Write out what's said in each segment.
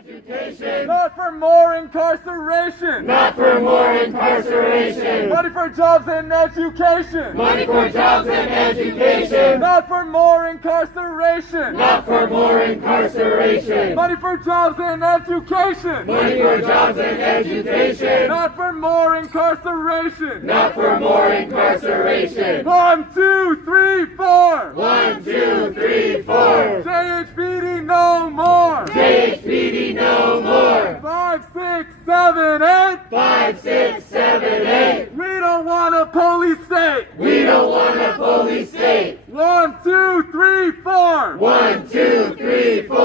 Education. Not for more incarceration. Not for more incarceration. Money for jobs and education. Money for jobs and education. Not for more incarceration. Not for more incarceration. Money for jobs and education. Money for jobs and education. Not for more incarceration. Not for more incarceration. 1, 2, 3, 4. 1, 2, 3, 4. JHPD no more. JHPD no more. 5, 6, 7, 8. 5, 6, 7, 8. We don't want a police state. We don't want a police state. 1, 2, 3, 4. 1, 2, 3, 4.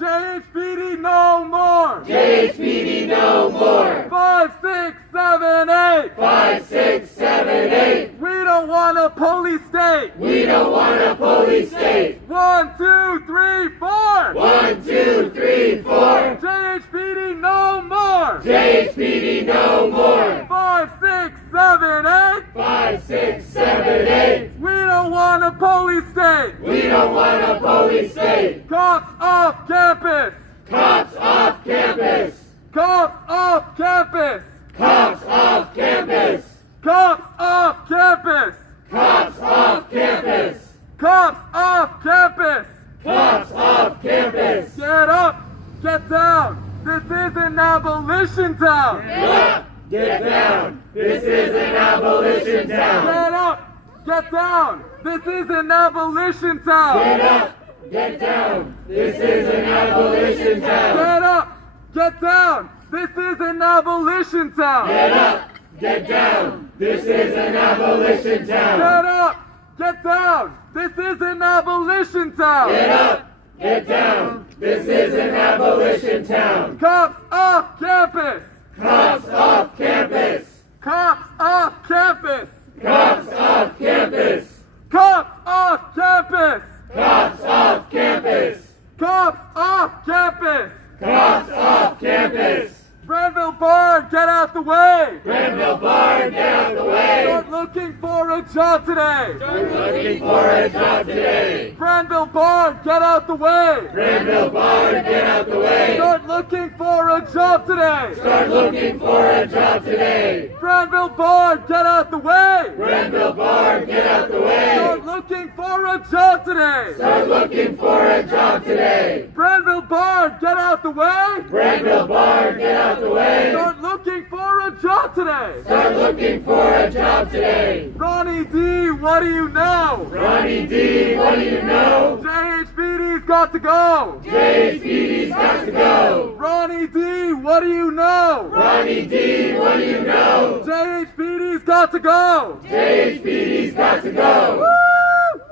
JHPD no more. JHPD no more. 5, 6, 7, 8. 5, 6, 7, 8. We don't want a police state. We don't want a police state. 1, 2, 3, 4. 1, 2, 3, 4. JHPD no more. JHPD no more. 5, 6, 7, 8. 5, 6, 7, 8. We don't want a police state. We don't want a police state. Cops off campus. Cops off campus. Cops off campus. Cops off campus. Cops off campus. Cops off campus. Cops off campus. Cops off campus. Get up. Get down. This is an abolition town. Get up. Get down. This is an abolition town. Get up. Get down. This is an abolition town. Get up. Get down. This is an abolition town. Get up. Get down. This is an abolition town. Get up. Get down. This is an abolition town. Get up. Get down. This is an abolition town. Get up. Get down. This is an abolition town. Cops off campus. Cops off campus. Cops off campus. Cops off campus. Cops off campus. Cops off campus. Cops off campus. Cops off campus. Granville Bar, get out the way. Granville Bar, get out the way. Start looking for a job today. Start looking for a job today. Granville Bar, get out the way. Granville Bar, get out the way. Start looking for a job today. Start looking for a job today. Granville Bar, get out the way. Granville Bar, get out the way. Start looking for a job today. Start looking for a job today. Granville Bar, get out the way. Granville Bar, get out the way. Start looking for a job today. Start looking for a job today. Ronnie D, what do you know? Ronnie D, what do you know? JHPD's got to go. JHPD's got to go. Ronnie D, what do you know? Ronnie D, what do you know? JHPD's got to go. JHPD's got to go.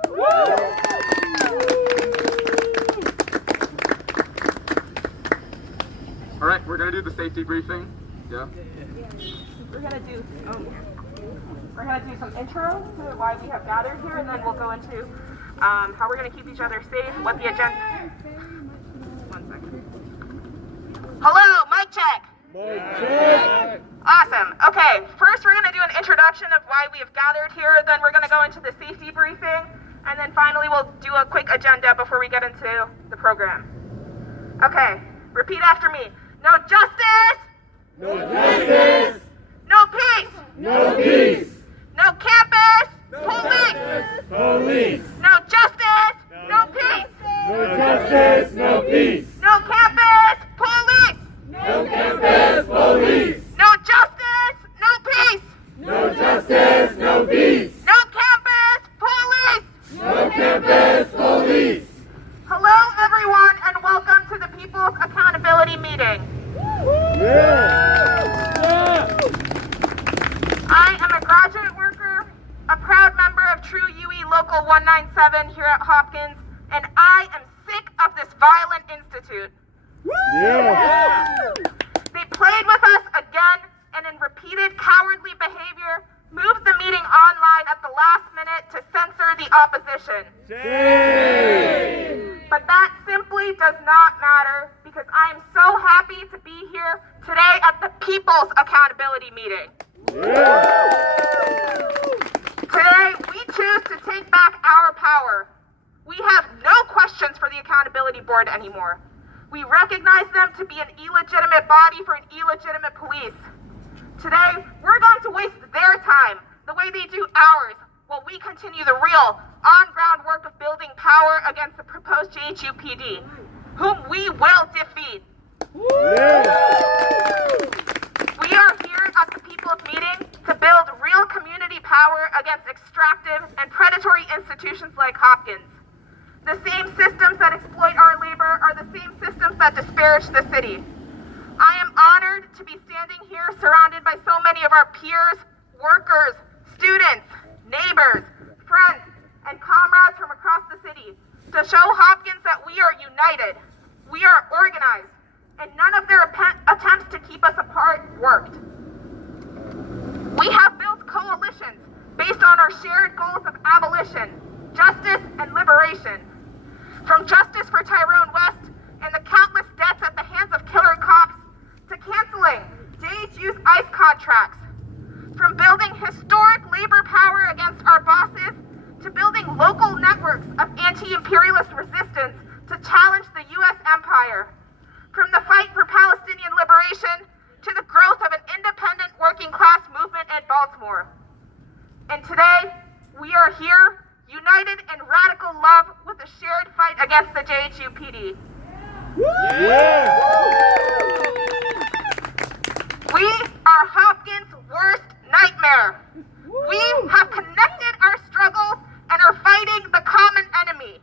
Woo! Woo! All right, we're gonna do the safety briefing. Yeah. We're gonna do some intro to why we have gathered here, and then we'll go into how we're gonna keep each other safe, what the agenda. 1 second. Hello, mic check. Mic check. Awesome. Okay, first we're gonna do an introduction of why we have gathered here, then we're gonna go into the safety briefing, and then finally we'll do a quick agenda before we get into the program. Okay, repeat after me. No justice! No justice! No peace! No peace! No campus! No Police! justice! Police! No justice! No peace! No justice! No peace! No campus! Police! No campus! Police! No justice! No peace! No justice! No peace! No campus! Police! No campus! Police! Hello everyone and welcome to the People's Accountability Meeting. I am a graduate worker, a proud member of True UE Local 197 here at Hopkins, and I am sick of this violent institute. They played with us again and in repeated cowardly behavior moved the meeting online at the last minute to censor the opposition. Shame! But that simply does not matter because I am so happy to be here today at the People's Accountability Meeting. Today, we choose to take back our power. We have no questions for the Accountability Board anymore. We recognize them to be an illegitimate body for an illegitimate police. Today, we're going to waste their time the way they do ours while we continue the real, on-ground work of building power against the proposed JHU PD, whom we will defeat. We are here at the People's Meeting to build real community power against extractive and predatory institutions like Hopkins. The same systems that exploit our labor are the same systems that disparage the city. I am honored to be standing here surrounded by so many of our peers, workers, students, neighbors, friends, and comrades from across the city to show Hopkins that we are united, we are organized, and none of their attempts to keep us apart worked. We have built coalitions based on our shared goals of abolition, justice, and liberation. From justice for Tyrone West and the countless deaths at the hands of killer cops to canceling JHU's ICE contracts. From building historic labor power against our bosses to building local networks of anti-imperialist resistance to challenge the U.S. empire. From the fight for Palestinian liberation to the growth of an independent working class movement in Baltimore. And today, we are here, united in radical love with a shared fight against the JHU PD. We are Hopkins' worst nightmare. We have connected our struggles and are fighting the common enemy.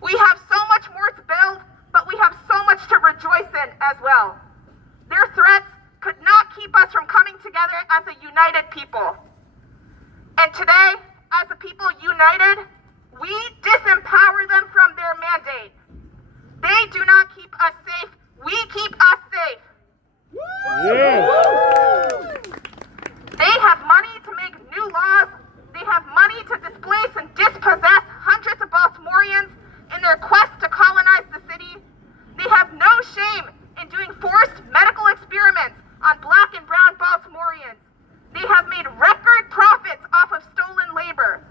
We have so much more to build, but we have so much to rejoice in as well. Their threats could not keep us from coming together as a united people. And today, as a people united, we disempower them from their mandate. They do not keep us safe, we keep us safe. They have money to make new laws. They have money to displace and dispossess hundreds of Baltimoreans in their quest to colonize the city. They have no shame in doing forced medical experiments on Black and brown Baltimoreans. They have made record profits off of stolen labor.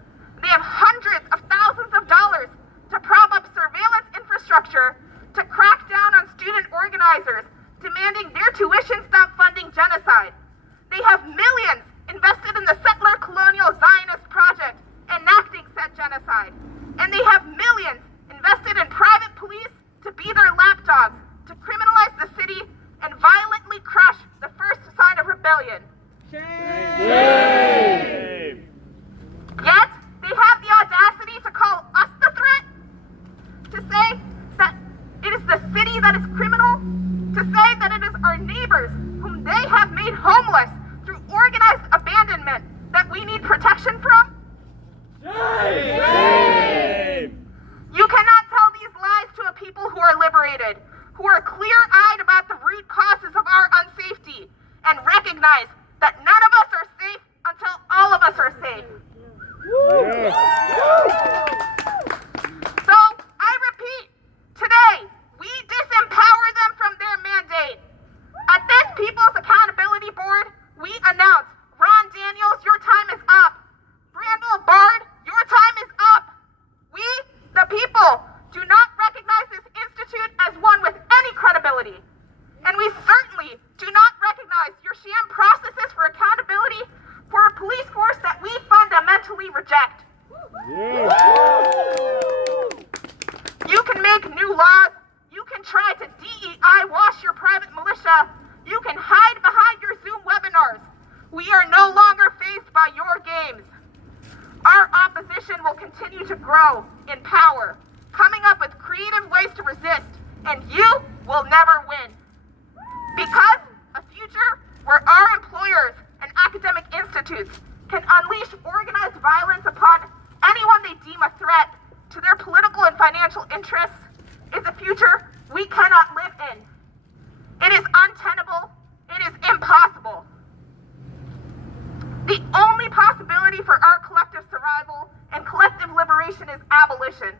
They have hundreds of thousands of dollars to prop up surveillance infrastructure, to crack down on student organizers, demanding their tuition stop funding genocide. They have millions invested in the settler colonial Zionist project, enacting said genocide. And they have millions invested in private police to be their lapdogs, to criminalize the city and violently crush the first sign of rebellion. Shame! Yet, they have the audacity to call us the threat, to say that it is the city that is criminal, to say that it is our neighbors whom they have made homeless through organized abandonment that we need protection from. Shame! You cannot tell these lies to a people who are liberated, who are clear-eyed about the root causes of our unsafety, and recognize that none of us are safe until all of us are safe. So, I repeat, today, we disempower them from their mandate. At this People's Accountability Board, we announce, Ron Daniels, your time is up. Brandel Bard, your time is up. We, the people, do not recognize this institute as one with any credibility. And we certainly do not recognize your sham processes for accountability for a police force that we fundamentally reject. You can make new laws. You can try to DEI wash your private militia. You can hide behind your Zoom webinars. We are no longer faced by your games. Our opposition will continue to grow in power, coming up with creative ways to resist, and you will never win. Because a future where our employers and academic institutes can unleash organized violence upon anyone they deem a threat to their political and financial interests is a future we cannot live in. It is untenable. It is impossible. The only possibility for our collective survival and collective liberation is abolition.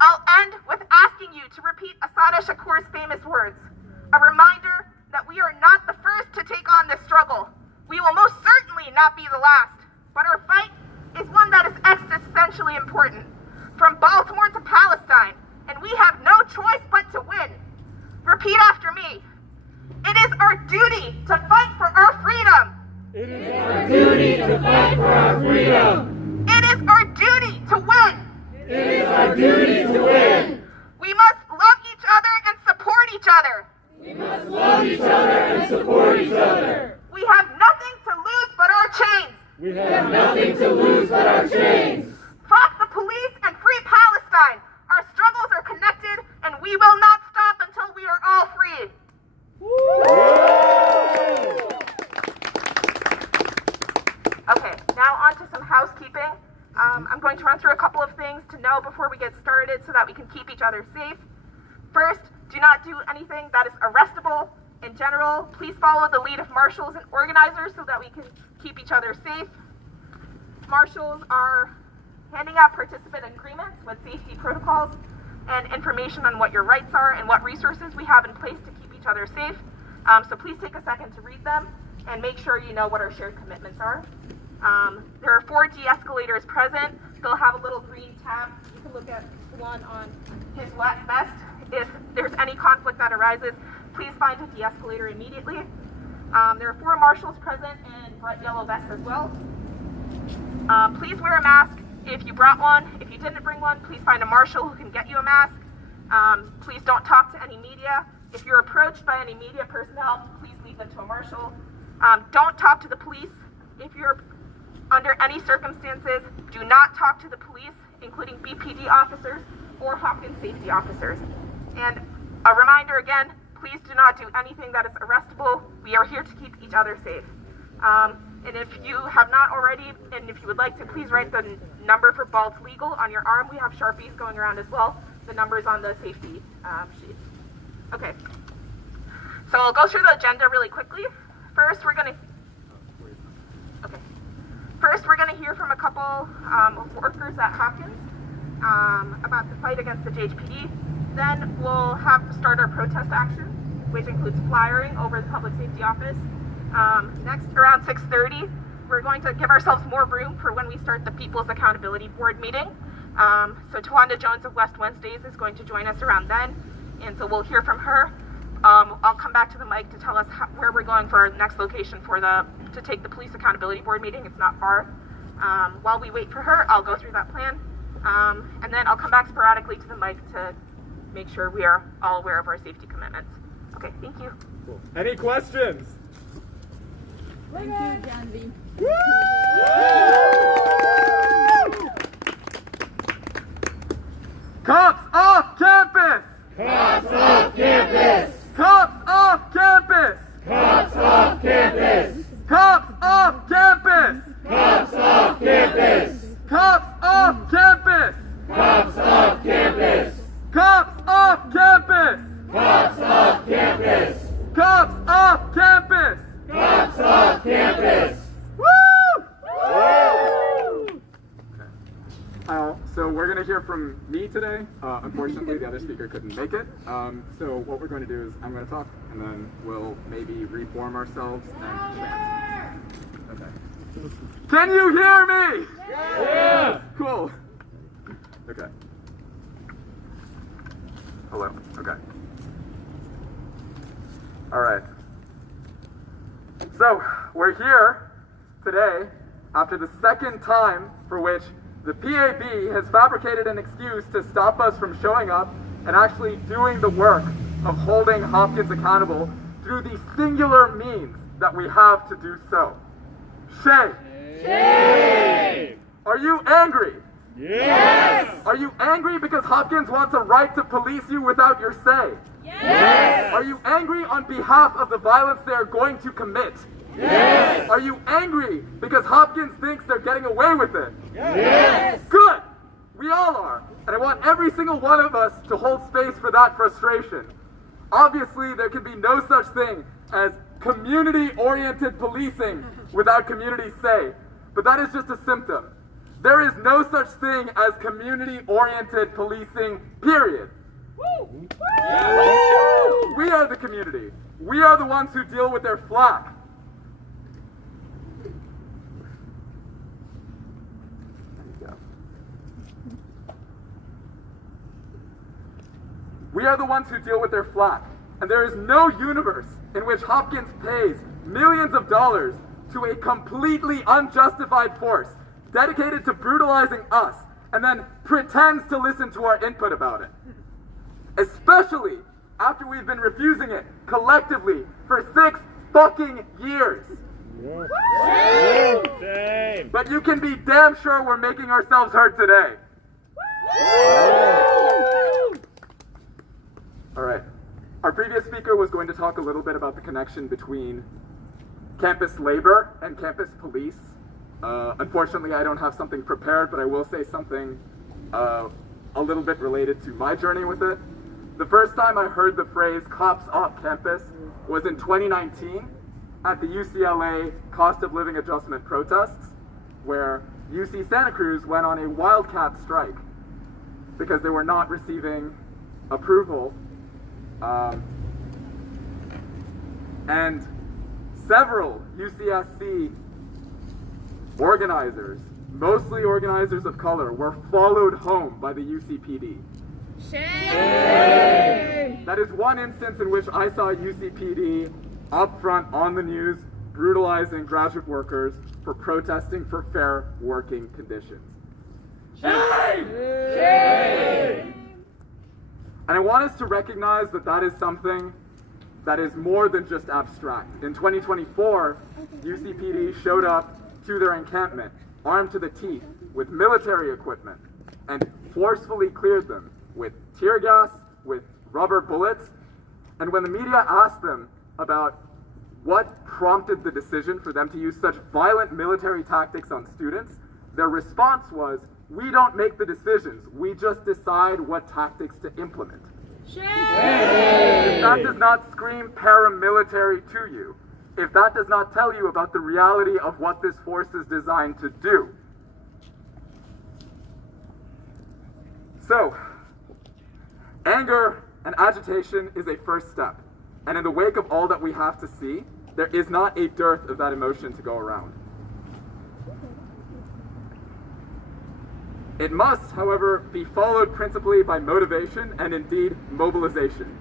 I'll end with asking you to repeat Assata Shakur's famous words, a reminder that we are not the first to take on this struggle. We will most certainly not be the last, but our fight is one that is existentially important. from Baltimore to Palestine, and we have no choice but to win. Repeat after me. It is our duty to fight for our freedom. It is our duty to fight for our freedom. It is our duty to win. It is our duty to win. We must love each other and support each other. We must love each other and support each other. We have nothing to lose but our chains. We have nothing to lose but our chains. Fuck the police and free Palestine. Our struggles are connected, and we will not stop until we are all free. Okay, now on to some housekeeping. I'm going to run through a couple of things to know before we get started so that we can keep each other safe. First, do not do anything that is arrestable. In general, please follow the lead of marshals and organizers so that we can keep each other safe. Marshals are handing out participant agreements with safety protocols and information on what your rights are and what resources we have in place to keep each other safe. So please take a second to read them and make sure you know what our shared commitments are. There are 4 de-escalators present. They'll have a little green tab. You can look at one on his vest. If there's any conflict that arises, please find a de-escalator immediately. There are 4 marshals present in bright yellow vests as well. Please wear a mask if you brought one. If you didn't bring one, please find a marshal who can get you a mask. Please don't talk to any media. If you're approached by any media personnel, please leave them to a marshal. Don't talk to the police. If you're under any circumstances, do not talk to the police, including BPD officers or Hopkins safety officers. And a reminder again, please do not do anything that is arrestable. We are here to keep each other safe. And if you have not already, and if you would like to, please write the number for Balt Legal on your arm. We have Sharpies going around as well. The number's on the safety sheet. Okay. So I'll go through the agenda really quickly. First, we're going to hear from a couple of workers at Hopkins about the fight against the JHPD. Then we'll start our protest action, which includes flyering over the public safety office. Next, around 6:30, we're going to give ourselves more room for when we start the People's Accountability Board meeting. So Tawanda Jones of West Wednesdays is going to join us around then, and so we'll hear from her. I'll come back to the mic to tell us where we're going for our next location to take the Police Accountability Board meeting. It's not far. While we wait for her, I'll go through that plan, and then I'll come back sporadically to the mic to make sure we are all aware of our safety commitments. Okay, thank you. Cool. Any questions? Thank you, Janvi. Cops off campus! Cops off campus! Cops off campus! Cops off campus! Cops off campus! Cops off campus! Cops off campus! Cops off campus! Cops off campus! Cops off campus! Cops off campus! Cops off campus! Woo! Woo! So we're going to hear from me today. Unfortunately, the other speaker couldn't make it. So what we're going to do is I'm going to talk, and then we'll maybe reform ourselves and chant. Okay. Can you hear me? Yeah! Cool. Okay. Hello. Okay. All right. So we're here today after the second time for which the PAB has fabricated an excuse to stop us from showing up and actually doing the work of holding Hopkins accountable through the singular means that we have to do so. Shame. Shame! Are you angry? Yes! Are you angry because Hopkins wants a right to police you without your say? Yes! Are you angry on behalf of the violence they are going to commit? Yes! Are you angry because Hopkins thinks they're getting away with it? Yes! Good! We all are. And I want every single one of us to hold space for that frustration. Obviously, there can be no such thing as community-oriented policing without community say. But that is just a symptom. There is no such thing as community-oriented policing, period. Woo! We are the community. We are the ones who deal with their flack. We are the ones who deal with their flack, and there is no universe in which Hopkins pays millions of dollars to a completely unjustified force dedicated to brutalizing us and then pretends to listen to our input about it. Especially after we've been refusing it collectively for 6 fucking years. Same. But you can be damn sure we're making ourselves heard today. All right. Our previous speaker was going to talk a little bit about the connection between campus labor and campus police. Unfortunately, I don't have something prepared, but I will say something a little bit related to my journey with it. The first time I heard the phrase cops off campus was in 2019 at the UCLA cost of living adjustment protests, where UC Santa Cruz went on a wildcat strike because they were not receiving approval. And several UCSC organizers, mostly organizers of color, were followed home by the UCPD. Shame! That is one instance in which I saw UCPD up front on the news brutalizing graduate workers for protesting for fair working conditions. Shame! Shame! And I want us to recognize that that is something that is more than just abstract. In 2024, UCPD showed up to their encampment, armed to the teeth, with military equipment, and forcefully cleared them with tear gas, with rubber bullets. And when the media asked them about what prompted the decision for them to use such violent military tactics on students, their response was, "We don't make the decisions, we just decide what tactics to implement." Shame! If that does not scream paramilitary to you, if that does not tell you about the reality of what this force is designed to do. So, anger and agitation is a first step. And in the wake of all that we have to see, there is not a dearth of that emotion to go around. It must, however, be followed principally by motivation and indeed mobilization.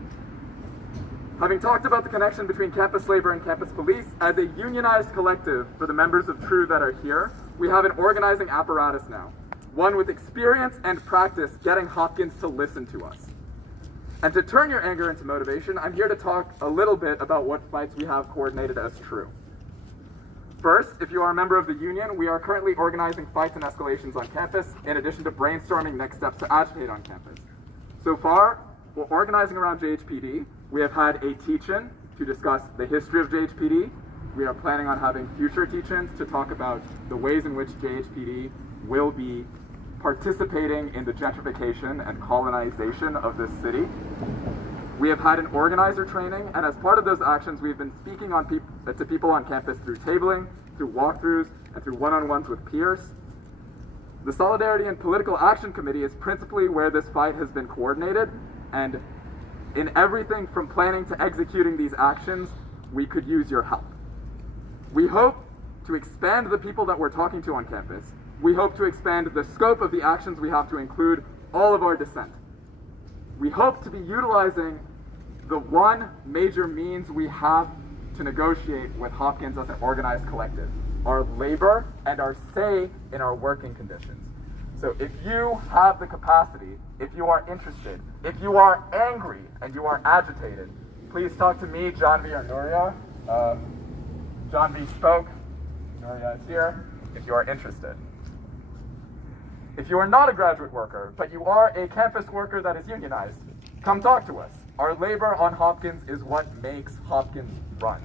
Having talked about the connection between campus labor and campus police, as a unionized collective for the members of TRU that are here, we have an organizing apparatus now, one with experience and practice getting Hopkins to listen to us. And to turn your anger into motivation, I'm here to talk a little bit about what fights we have coordinated as TRU. First, if you are a member of the union, we are currently organizing fights and escalations on campus, in addition to brainstorming next steps to agitate on campus. So far, we're organizing around JHPD. We have had a teach-in to discuss the history of JHPD. We are planning on having future teach-ins to talk about the ways in which JHPD will be participating in the gentrification and colonization of this city. We have had an organizer training, and as part of those actions, we've been speaking to people on campus through tabling, through walkthroughs, and through one-on-ones with peers. The Solidarity and Political Action Committee is principally where this fight has been coordinated, and in everything from planning to executing these actions, we could use your help. We hope to expand the people that we're talking to on campus. We hope to expand the scope of the actions we have to include all of our dissent. We hope to be utilizing the one major means we have to negotiate with Hopkins as an organized collective, our labor and our say in our working conditions. So if you have the capacity, if you are interested, if you are angry and you are agitated, please talk to me, John V. or Nuria. John V. spoke, Nuria is here, if you are interested. If you are not a graduate worker, but you are a campus worker that is unionized, come talk to us. Our labor on Hopkins is what makes Hopkins run.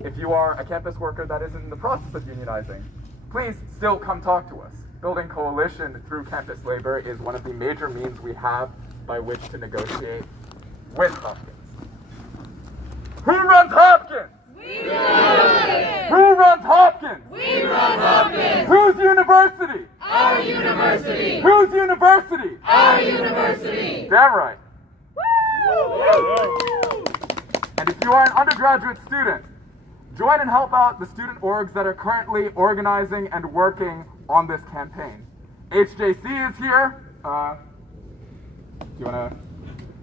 If you are a campus worker that is in the process of unionizing, please still come talk to us. Building coalition through campus labor is one of the major means we have by which to negotiate with Hopkins. Who runs Hopkins? We run Hopkins! Who runs Hopkins? We run Hopkins! Whose university? Our university! Whose university? Our university! Damn right. Woo! And if you are an undergraduate student, join and help out the student orgs that are currently organizing and working on this campaign. HJC is here. Do you want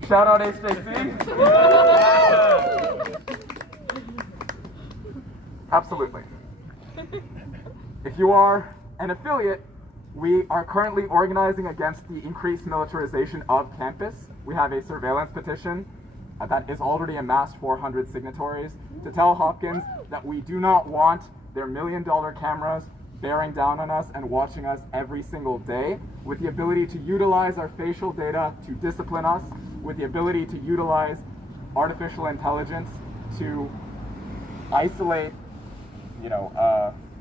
to Shout out HJC. Absolutely. If you are an affiliate, we are currently organizing against the increased militarization of campus. We have a surveillance petition that is already amassed 400 signatories to tell Hopkins that we do not want their $1 million cameras bearing down on us and watching us every single day, with the ability to utilize our facial data to discipline us, with the ability to utilize artificial intelligence to isolate,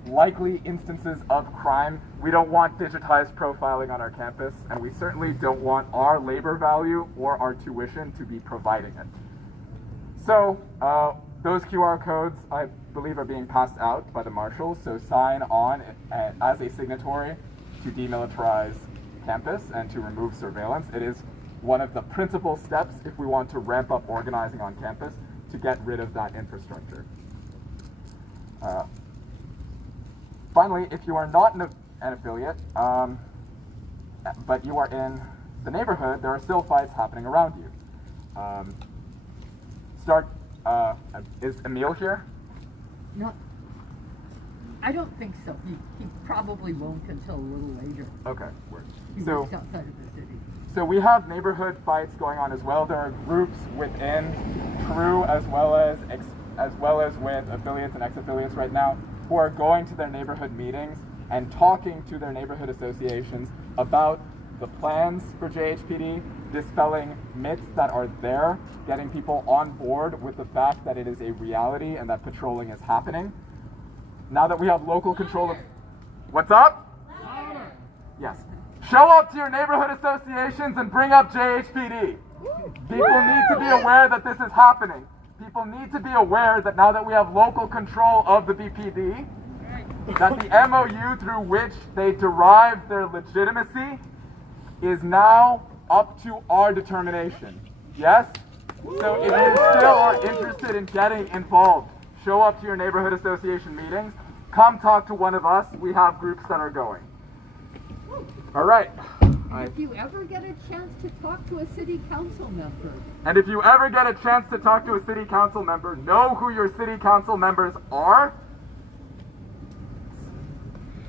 likely instances of crime. We don't want digitized profiling on our campus, and we certainly don't want our labor value or our tuition to be providing it. So, those QR codes, I believe, are being passed out by the marshals, so sign on as a signatory to demilitarize campus and to remove surveillance. It is one of the principal steps if we want to ramp up organizing on campus to get rid of that infrastructure. Finally, if you are not an affiliate, but you are in the neighborhood, there are still fights happening around you. Is Emil here? No, I don't think so. He probably won't until a little later. Okay, word. He's So, just outside of the city. so we have neighborhood fights going on as well. There are groups within True as well as with affiliates and ex-affiliates right now who are going to their neighborhood meetings and talking to their neighborhood associations about the plans for JHPD, dispelling myths that are there, getting people on board with the fact that it is a reality and that patrolling is happening. Now that we have local control of... What's up? Louder. Yes. Show up to your neighborhood associations and bring up JHPD. People need to be aware that this is happening. People need to be aware that now that we have local control of the BPD, that the MOU through which they derive their legitimacy is now up to our determination. Yes? So if you still are interested in getting involved, show up to your neighborhood association meetings. Come talk to one of us. We have groups that are going. All right. If you ever get a chance to talk to a city council member, And if you ever get a chance to talk to a city council member, know who your city council members are.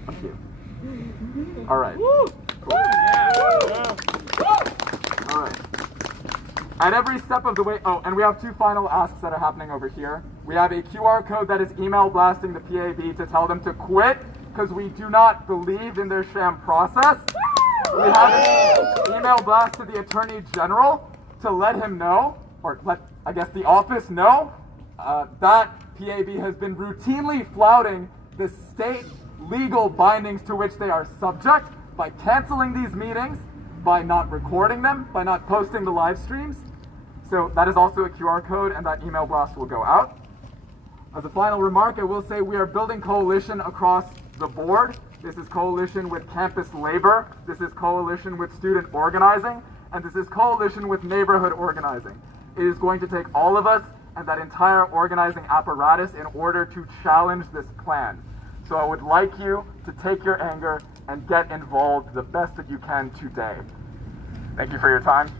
Thank you. All right. Cool. All right. At every step of the way, and we have two final asks that are happening over here. We have a QR code that is email blasting the PAB to tell them to quit because we do not believe in their sham process. We have an email blast to the Attorney General to let him know, or let, I guess, the office know, that PAB has been routinely flouting the state legal bindings to which they are subject by canceling these meetings, by not recording them, by not posting the live streams. So that is also a QR code, and that email blast will go out. As a final remark, I will say we are building coalition across the board. This is coalition with campus labor, this is coalition with student organizing, and this is coalition with neighborhood organizing. It is going to take all of us and that entire organizing apparatus in order to challenge this plan. So I would like you to take your anger and get involved the best that you can today. Thank you for your time.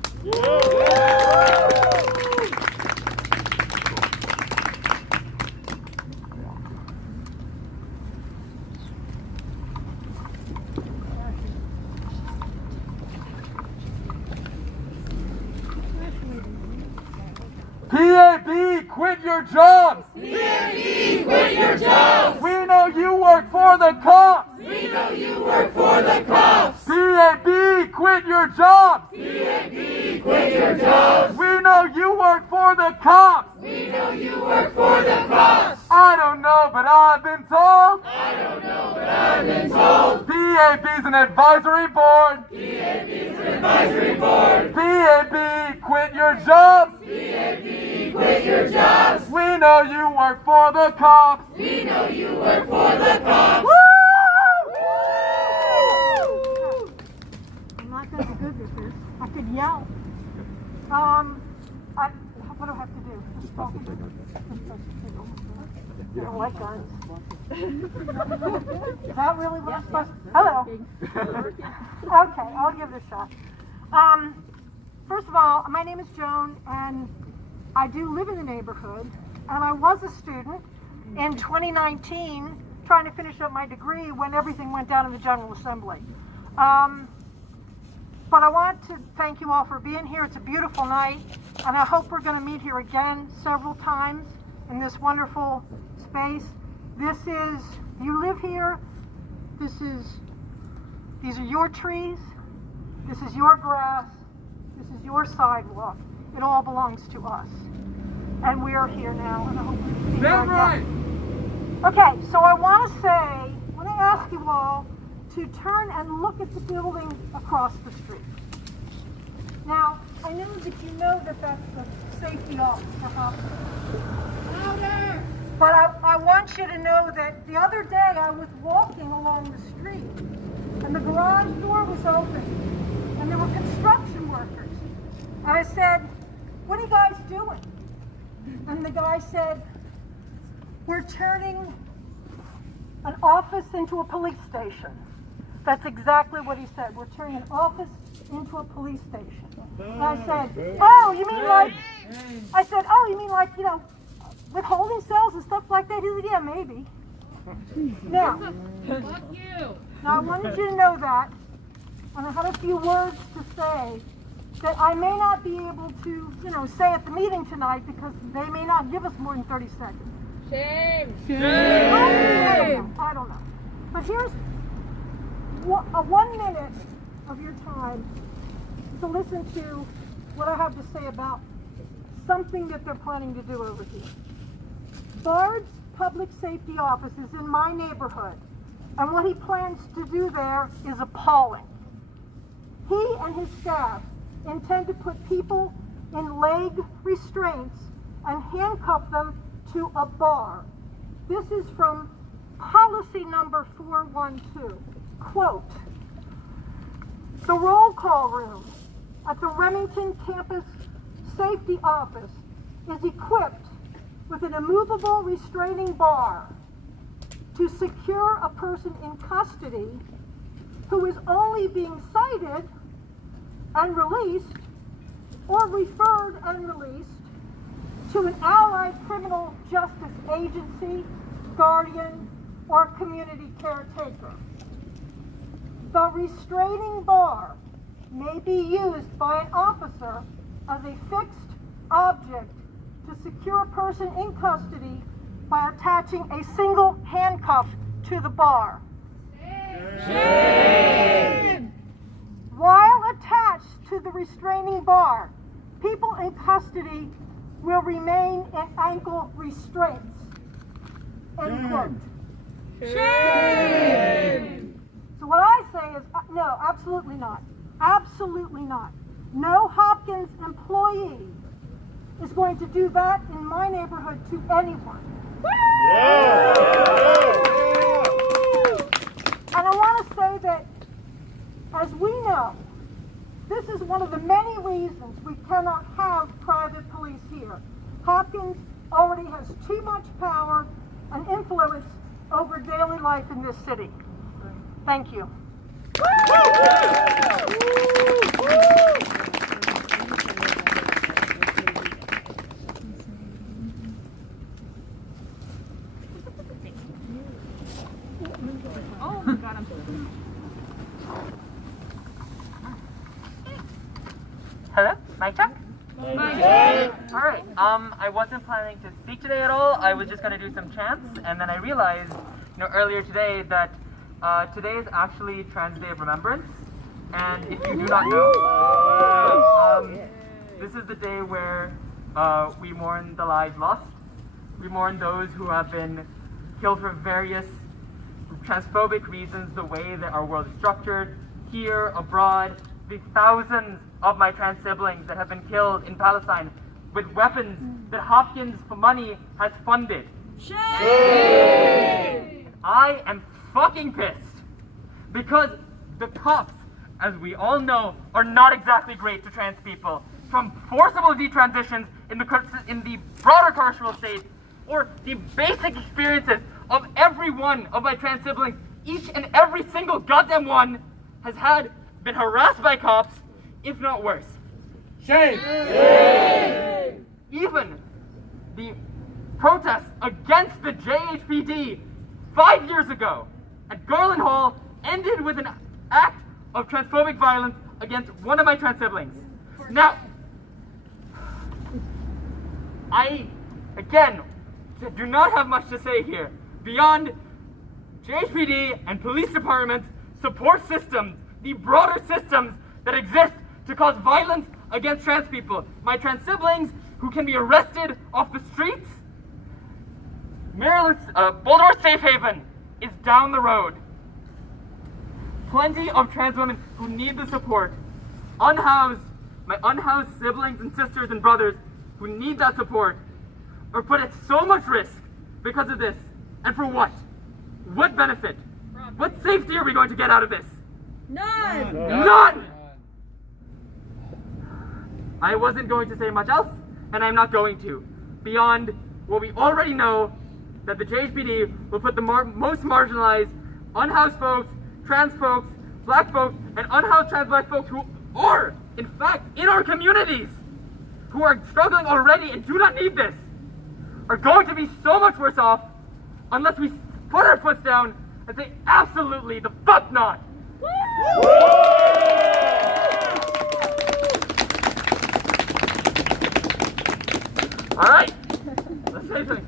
PAB, quit your jobs! PAB, quit your jobs! We know you work for the cops! We know you work for the cops! PAB, quit your jobs! PAB, quit your jobs! We know you work for the cops! We know you work for the cops! I don't know, but I've been told! I don't know, but I've been told! PAB's an advisory board! PAB's an advisory board! PAB, quit your jobs! PAB, quit your jobs! We know you work for the cops! We know you work for the cops! I'm not going to be good with this. I could yell. What do I have to do? Just press the trigger. I don't like guns. Is that really what I'm supposed to do? Hello. Okay, I'll give it a shot. first of all, my name is Joan, and I do live in the neighborhood, and I was a student in 2019 trying to finish up my degree when everything went down in the General Assembly. But I want to thank you all for being here. It's a beautiful night, and I hope we're going to meet here again several times in this wonderful space. You live here, these are your trees, this is your grass, this is your sidewalk. It all belongs to us. And we are here now, and I hope we see you Damn right! again. Okay, so I want to ask you all to turn and look at the building across the street. Now, I know that you know that that's the safety office for Hopkins. Louder! But I want you to know that the other day I was walking along the street, and the garage door was open, and there were construction workers. And I said, "What are you guys doing?" And the guy said, "We're turning an office into a police station." That's exactly what he said. We're turning an office into a police station. And I said, "Oh, you mean like," withholding cells and stuff like that? He said, "Yeah, maybe." Now, I wanted you to know that, and I had a few words to say that I may not be able to, say at the meeting tonight because they may not give us more than 30 seconds. Shame. I don't know. But here's a 1 minute of your time to listen to what I have to say about something that they're planning to do over here. Bard's public safety office is in my neighborhood, and what he plans to do there is appalling. He and his staff intend to put people in leg restraints and handcuff them to a bar. This is from policy number 412. Quote, "The roll call room at the Remington Campus Safety Office is equipped with an immovable restraining bar to secure a person in custody who is only being cited and released or referred and released to an allied criminal justice agency, guardian, or community caretaker. The restraining bar may be used by an officer as a fixed object to secure a person in custody by attaching a single handcuff to the bar. Shame. While attached to the restraining bar, people in custody will remain in ankle restraints." End quote. Shame. So what I say is, no, absolutely not. Absolutely not. No Hopkins employee is going to do that in my neighborhood to anyone. And I want to say that, as we know, this is one of the many reasons we cannot have private police here. Hopkins already has too much power and influence over daily life in this city. Thank you. Oh my God, I'm so Hello, mic check? All right, I wasn't planning to speak today at all. I was just going to do some chants, and then I realized, earlier today that today is actually Trans Day of Remembrance, and if you do not know, this is the day where we mourn the lives lost. We mourn those who have been killed for various transphobic reasons, the way that our world is structured, here, abroad, the thousands of my trans siblings that have been killed in Palestine with weapons that Hopkins for money has funded. Shame. I am fucking pissed because the cops, as we all know, are not exactly great to trans people. From forcible detransitions in the broader carceral state, or the basic experiences of every one of my trans siblings, each and every single goddamn one has been harassed by cops, if not worse. Shame! Even the protests against the JHPD 5 years ago at Garland Hall ended with an act of transphobic violence against one of my trans siblings. Now, I, again, do not have much to say here beyond JHPD and police departments support systems, the broader systems that exist to cause violence against trans people. My trans siblings who can be arrested off the streets. Maryland's Baltimore Safe Haven is down the road. Plenty of trans women who need the support. Unhoused, my unhoused siblings and sisters and brothers who need that support are put at so much risk because of this. And for what? What benefit? What safety are we going to get out of this? None! None! I wasn't going to say much else, and I'm not going to. Beyond what we already know, that the JHPD will put the most marginalized, unhoused folks, trans folks, black folks, and unhoused trans black folks who are, in fact, in our communities, who are struggling already and do not need this, are going to be so much worse off unless we put our foot down and say, absolutely, the fuck not! Alright, let's say something.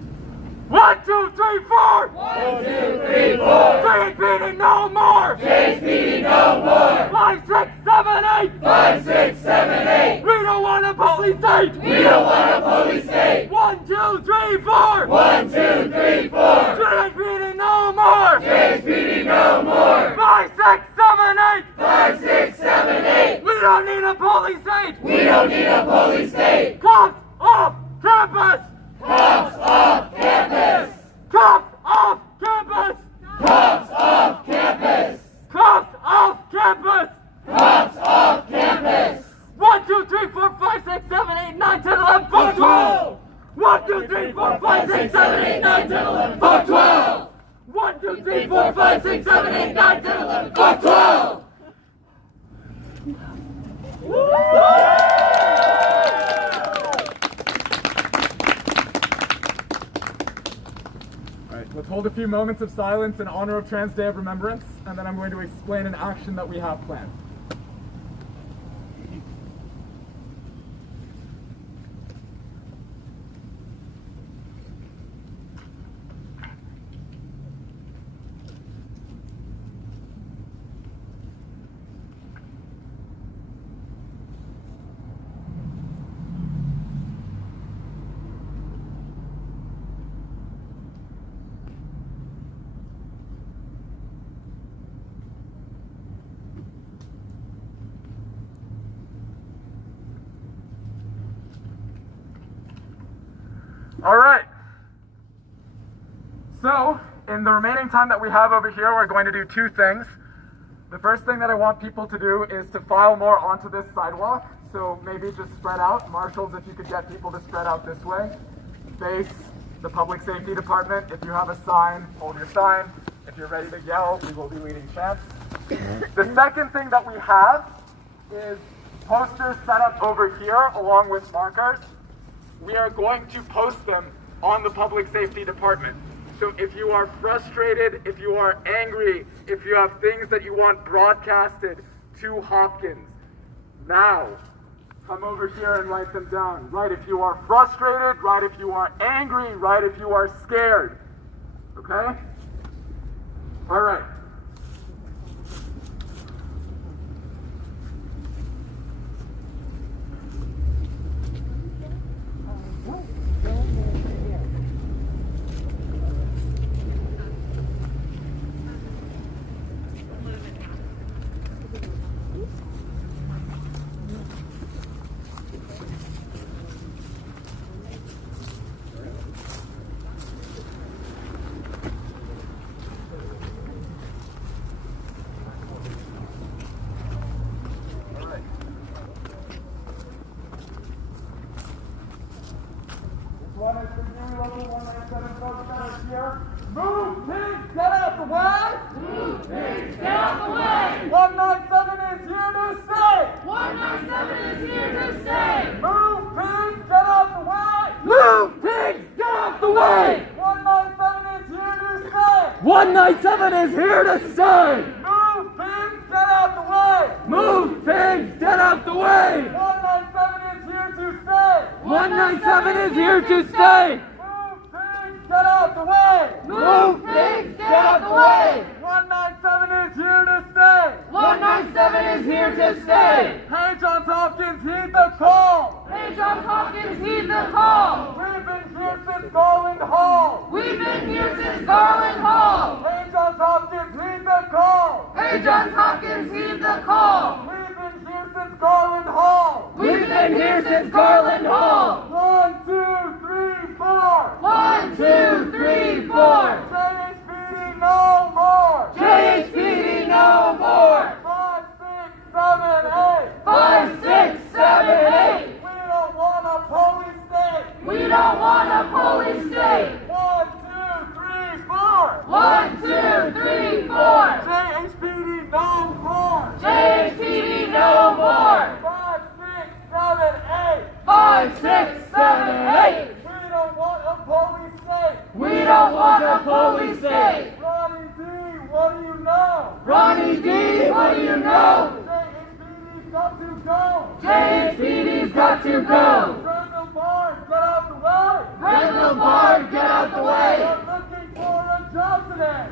1, 2, 3, 4! 1, 2, 3, 4! JHPD no more! JHPD no more! 5, 6, 7, 8! 5, 6, 7, 8! We don't want a police state! We don't want a police state! 1, 2, 3, 4! 1, 2, 3, 4! JHPD no more! JHPD no more! 5, 6, 7, 8! 5, 6, 7, 8! We don't need a police state! We don't need a police state! Cops off campus! Cops off campus! Cops off campus! Cops off campus! Cops off campus! Cops off campus! 1, 2, 3, 4, 5, 6, 7, 8, 9, 10, 11, fuck 12! 1, 2, 3, 4, 5, 6, 7, 8, 9, 10, 11, fuck 12! 1, 2, 3, 4, 5, 6, 7, 8, 9, 10, 11, fuck 12! Alright, let's hold a few moments of silence in honor of Trans Day of Remembrance, and then I'm going to explain an action that we have planned. Alright, so in the remaining time that we have over here, we're going to do two things. The first thing that I want people to do is to file more onto this sidewalk, so maybe just spread out. Marshals, if you could get people to spread out this way. Face the Public Safety Department. If you have a sign, hold your sign. If you're ready to yell, we will be leading chants. The second thing that we have is posters set up over here along with markers. We are going to post them on the Public Safety Department. So if you are frustrated, if you are angry, if you have things that you want broadcasted to Hopkins, now come over here and write them down. Write if you are frustrated, write if you are angry, write if you are scared. Okay? All right. Move pigs, get out the way! Move pigs, get out the way! 197 is here to stay! 197 is is here to stay. Move pigs, get out the way. Move, pigs, get out the way. 197 is here to stay. 197 is here to stay. Move pigs, get out the way. Move, pigs, get out the way. 197 is here to stay. 197 is here to stay. Move pigs, get out the way. Move, pigs, get out the way. 197 is here to stay. 197 is here to stay. Hey, Johns Hopkins, heed the call. Hey, Johns Hopkins, heed the call. We've been here since Garland Hall. We've been here since Garland Hall. Hey, Johns Hopkins, heed the call. Hey, Johns Hopkins, heed the call. We've been here since Garland Hall. We've been here since Garland Hall. 1, 2, 3, 4. 1, 2, 3, 4. JHPD no more. JHPD no more. 5, 6, 7, 8. 5, 6, 7, 8. We don't want a police state. We don't want a police state. 1, 2, 3, 4. 1, 2, 3, 4. JHPD no more. JHPD no more. 5, 6, 7, 8. 5, 6, 7, 8. We don't want a police state. We don't want a police state. Ronnie D, what do you know? Ronnie D, what do you know? JHPD's got to go. JHPD's got to go. Brendel Bard, get out the way. Brendel Bard, get out the way. We're looking for a job today.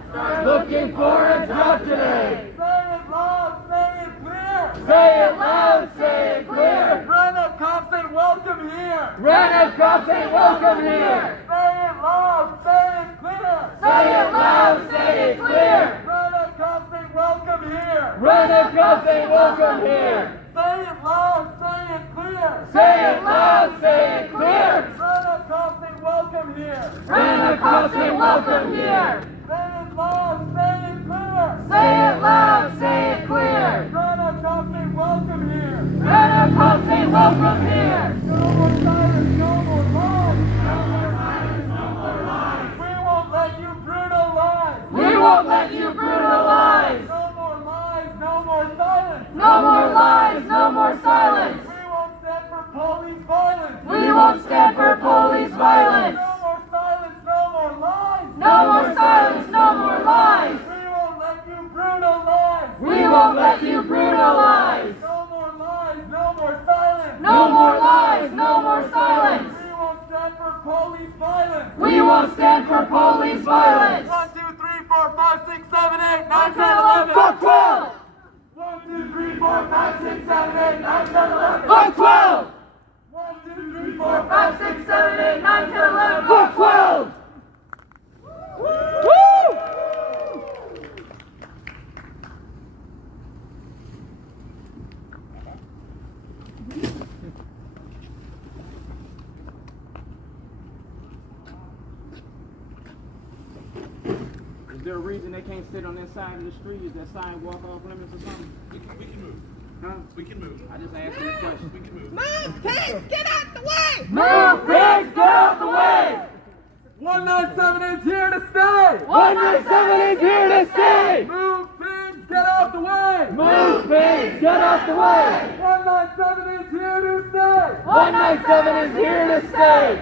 Looking for a job today. Say it loud, say it clear. Say it loud, say it clear. Brenna cops ain't welcome here. Renner cops ain't welcome here. Say it loud, say it clear. Say it loud, say it clear. Brenna cops ain't welcome here. Renner cops ain't welcome here. Say it loud, say it clear. Say it loud, say it clear. Brenna cops ain't welcome here. Renner cops ain't welcome here. Say it loud, say it clear. Say it loud, say it clear. Brenna cops ain't welcome here. Renner cops ain't welcome here. No more silence, no more lies. No more silence, no more lies. We won't let you brutalize. We won't let you brutalize. No more lies, no more silence. No more lies, no more silence. We won't stand for police violence. We won't stand for police violence. No more silence, no more lies. No more silence, no more lies. We won't let you brutalize. We won't let you brutalize. No more lies, no more silence. No more lies, no more silence. We won't stand for police violence. We won't stand for police violence. 1, 2, 3, 4, 5, 6, 7, 8, 9, 10, 11. Fuck 12! 1, 2, 3, 4, 5, 6, 7, 8, 9, 10, 11. Fuck 12! 1, 2, 3, 4, 5, 6, 7, 8, 9, 10, 11. Fuck 12! Woo! Is there a reason they can't sit on that side of the street? Is that sign walk off limits or something? We can move. Huh? We can move. I just asked you a question. We can move. Move, pigs, get out the way! Move, pigs, get out the way! 197 is here to stay. 197 is here to stay! Move, pigs, get out the way. Move, pigs, get out the way! 197 is here to stay. 197 is here to stay!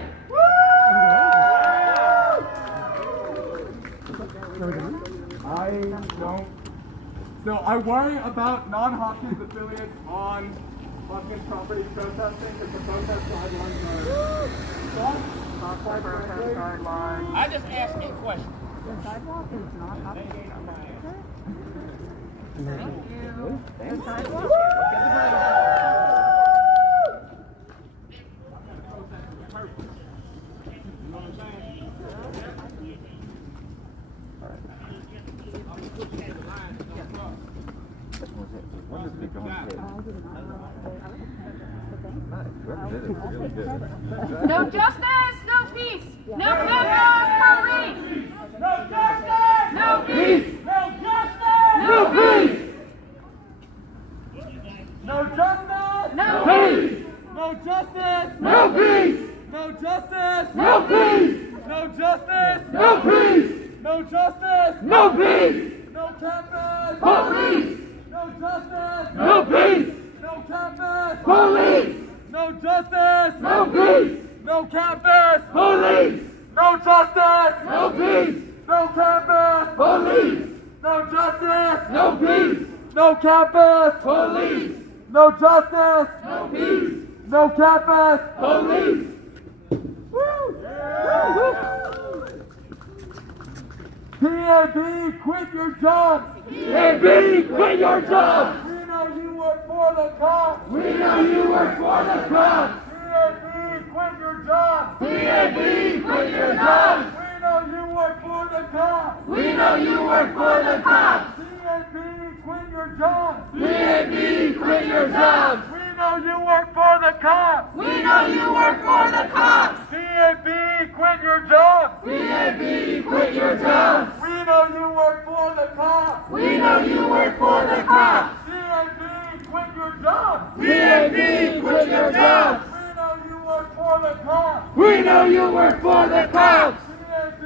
I don't. So I worry about non-Hopkins affiliates on Hopkins property protesting because the protest guidelines are. I just asked you a question. The sidewalk is not Hopkins. Thank you. The sidewalk. You know what I'm saying? No justice, no peace. No campus police. No justice! No peace. No justice! No peace! No justice! No Peace! No justice! No peace! No justice! No peace! No justice! No peace! No justice! No peace! No campus! Police! No justice! No peace! No campus! Police! No justice! No peace! No campus! Police! No justice! No peace! No campus! Police! No justice! No peace! No campus! Police! No justice! No peace! No campus! Police! PAB, quit your jobs! PAB, quit your jobs! We know you work for the cops! We know you work for the cops! PAB, quit your jobs! PAB, quit your jobs! We know you work for the cops! We know you work for the cops! PAB, quit your jobs! PAB, quit your jobs! We know you work for the cops! We know you work for the cops! PAB, quit your jobs! PAB, quit your jobs! We know you work for the cops! We know you work for the cops! PAB, quit your jobs! PAB, quit your jobs! We know you work for the cops! We know you work for the cops! PAB,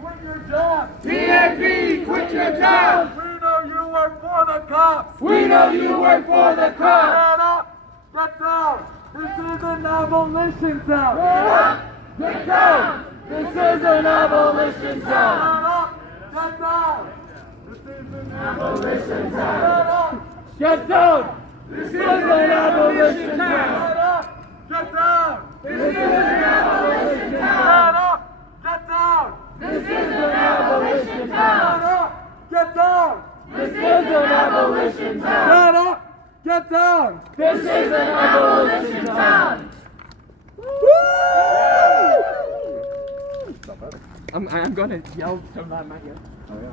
quit your jobs! PAB, quit your jobs! We know you work for the cops! We know you work for the cops! Get up! Get down! This is an abolition town! Get up! Get down! This is an abolition Get town! up! Get down! This is an Abolition Get town! up! Get down! This is an abolition Get town! up! Get down! This is an abolition Get town! up! Get down! This is an abolition Get town! up! Get down! This is an abolition town! Get up! Get down! This is an abolition town! I'm gonna yell so loud in my ear.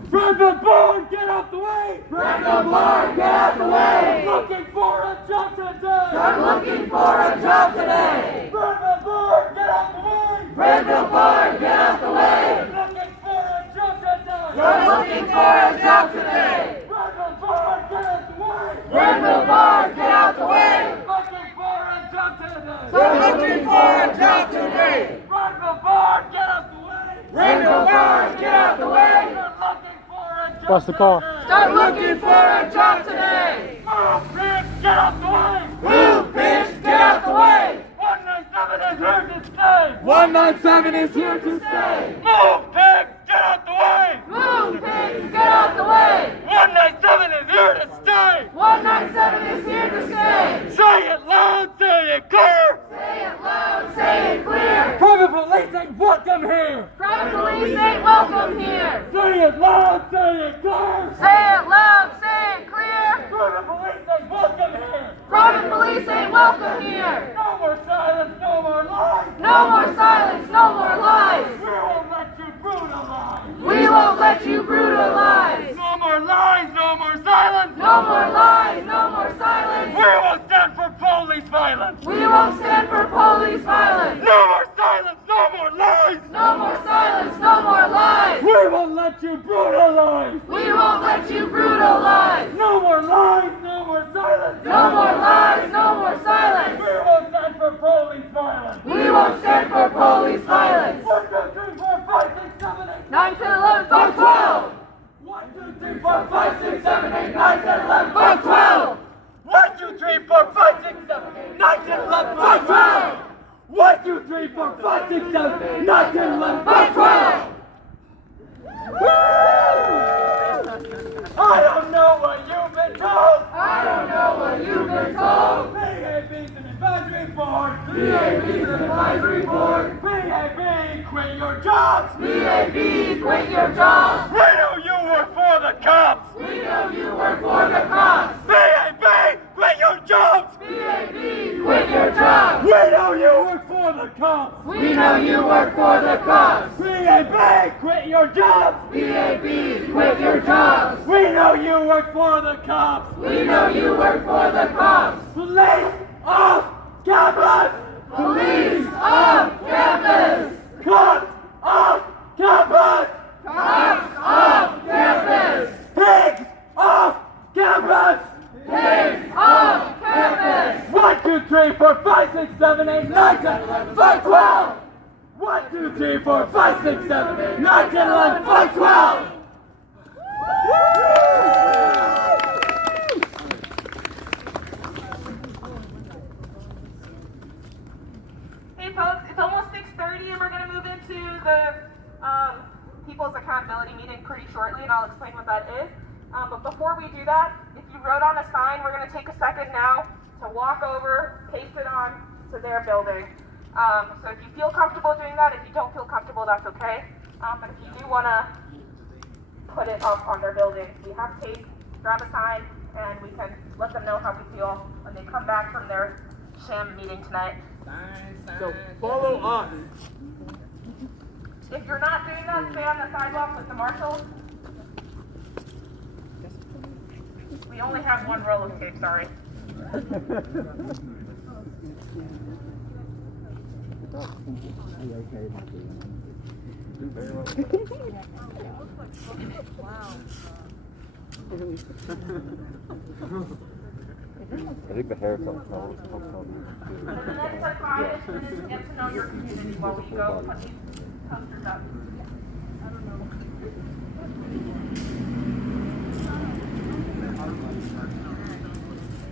Brenda Bourne, get out the way! Brenda Bourne, get out the way! Looking for a job today! I'm looking for a job today! Brenda Bourne, get out the way! Brenda Bourne, get out the way! Looking for a job today! I'm looking for a job today! Brenda Bourne, get out the way! Brenda Bourne, get out the way! Looking for a job today! I'm looking for a job today! Brenda Bourne, get out the way! Brenda Bourne, get out the way! Looking for a job What's the call? today. Start looking for a job today! Move, bitch, get out the way! Move, bitch, get out the way! 197 is here to stay! 197 is here to stay! Move, pig, get out the way! Move, pigs, get out the way! 197 is here to stay! 197 is here to stay! Say it loud, say it clear! Say it loud, say it clear! Private police ain't welcome here! Private police ain't welcome here! Say it loud, say it clear! Say it loud, say it clear! Private police ain't welcome here! Private police ain't welcome here! No more silence, no more lies! No more silence, no more lies! We won't let you brutalize! We won't let you brutalize! No more lies, no more silence! No more lies, no more silence! We won't stand for police violence! We won't stand for police violence! No more silence, no more lies! No more silence, no more lies! We won't let you brutalize! We won't let you brutalize! No more lies, no more silence! No more lies, no more silence! We won't stand for police violence! We won't stand for police violence! 1, 2, 3, 4, 5, 6, 7, 8, 9, 10, 11, 12, 12! 1, 2, 3, 4, 5, 6, 7, 8, 9, 10, 11, 12, 12! 1, 2, 3, 4, 5, 6, 7, 8, 9, 10, 11, 12, 12! 1, 2, 3, 4, 5, 6, 7, 8, 9, 10, 11, 12, 12! I don't know what you've been told! I don't know what you've been told! PAB's an advisory board! PAB's an advisory board! PAB, quit your jobs! PAB, quit your jobs! We know you work for the cops! We know you work for the cops! PAB, quit your jobs! PAB, quit your jobs! We know you work for the cops! We know you work for the cops! PAB, quit your jobs! PAB, quit your jobs! We know you work for the cops! We know you work for the cops! Police off campus! Police off campus! Cops off campus! Cops off campus! Pigs off campus! Pigs off campus! 1, 2, 3, 4, 5, 6, 7, 8, 9, 10, 11, 12, 12! 1, 2, 3, 4, 5, 6, 7, 8, 9, 10, 11, 12, 12! move into the People's Accountability meeting pretty shortly, and I'll explain what that is. But before we do that, if you wrote on a sign, we're going to take a second now to walk over, paste it on to their building. So if you feel comfortable doing that, if you don't feel comfortable, that's okay. But if you do want to put it up on their building, we have tape, grab a sign, and we can let them know how we feel when they come back from their sham meeting tonight. So follow us. If you're not doing that, stay on the sidewalk with the marshals. We only have one roll of tape, sorry. I think the haircut helps. For the next like 5 minutes, get to know your community while we go put these posters up.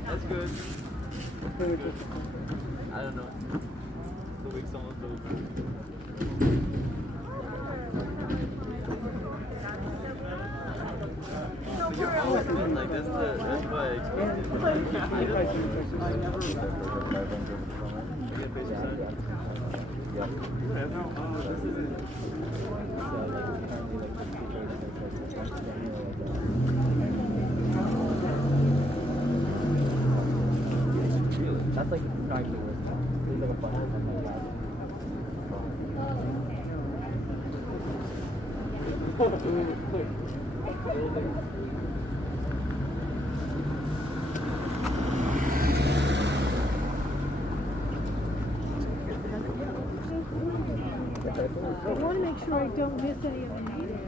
That's good. I don't know. The week's almost over. Like that's what I That's like not even the worst part. It's like a fun I want to make sure I don't miss any of the meetings.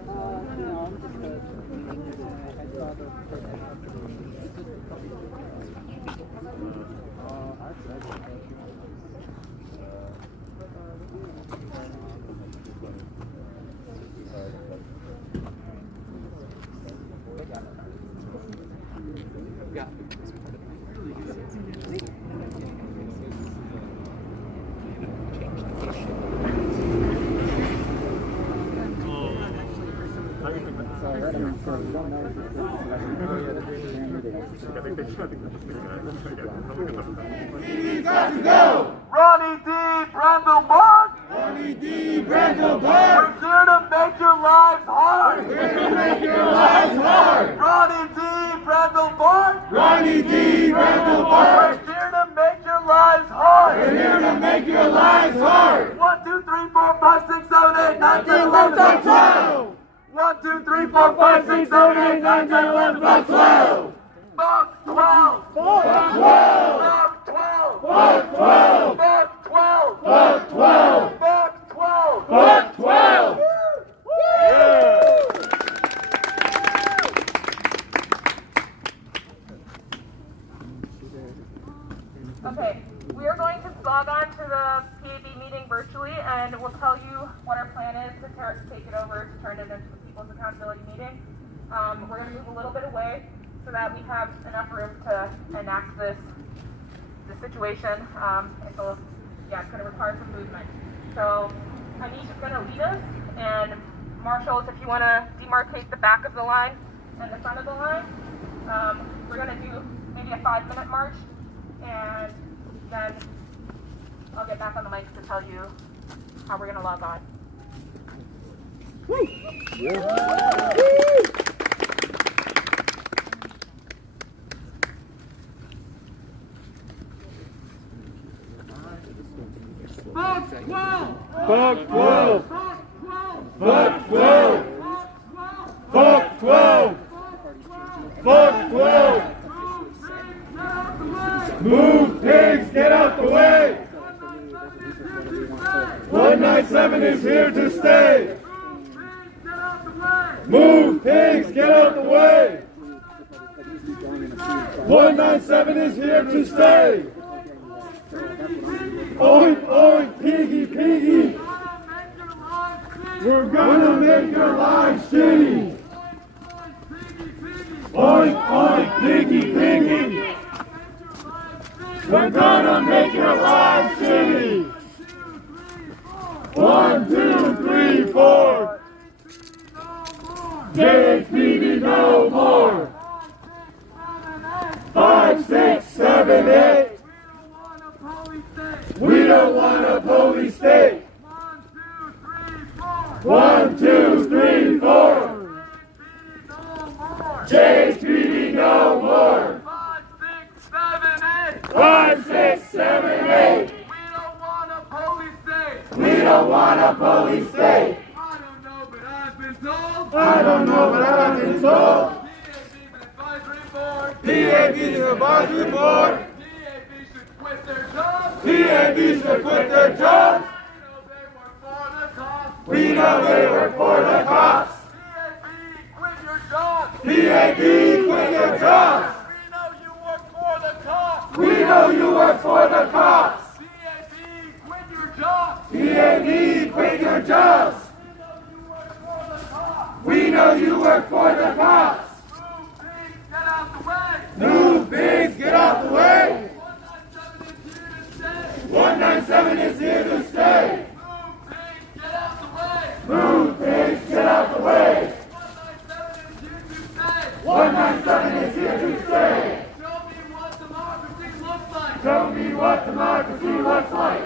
Got to go! Ronnie D. Brandlemark! Ronnie D. Brandlemark! We're here to make your lives hard! We're here to make your lives hard! Ronnie D. Brandlemark! Ronnie D. Brandlemark! We're here to make your lives hard! We're here to make your lives hard! 1, 2, 3, 4, 5, 6, 7, 8, 9, 10, 11, 12! 1, 2, 3, 4, 5, 6, 7, 8, 9, 10, 11, 12! Fuck 12! Fuck 12! Fuck 12! Fuck 12! Fuck 12! Fuck 12! Fuck 12! Fuck 12! Okay, we are going to log on to the PAB meeting virtually, and we'll tell you what our plan is to take it over to turn it into a People's Accountability meeting. We're going to move a little bit away so that we have enough room to enact the situation. It's going to require some movement. So Anisha's going to lead us, and marshals, if you want to demarcate the back of the line and the front of the line, we're going to do maybe a 5-minute march, and then I'll get back on the mic to tell you how we're going to log on. Fuck 12! Fuck 12! Fuck 12! Fuck 12! Fuck 12! Move, pigs, get out the way! 197 is here to stay! Move, pigs, get out the way! 197 is here to stay! Oink, oink, piggy, piggy! We're gonna make your lives shitty! Oink, oink, piggy, piggy! We're gonna make your lives shitty! 1, 2, JHPD no more. 5, 6, 7, 8. We don't want a police state. 1, 2, 3, 4. JHPD no more. 5, 6, 7, 8. We don't want a police state. We don't want a police state. I don't know, but I've been told. I don't know, but I've been told. PAB's advisory board. PAB's advisory board. PAB should quit their jobs. PAB should quit their jobs. We know they work for the cops. We know they work for the cops. PAB, quit your jobs. PAB, quit your jobs. We know you work for the cops. We know you work for the cops. PAB, quit your jobs. PAB, quit your jobs. We know you work for the cops. Move, pigs, get out the way. Move, pigs, get out the way. 197 is here to stay. Move, pigs, get out the way. Move, pigs, get out the way. 197 is here to stay. Show me what democracy looks like. Show me what democracy looks like.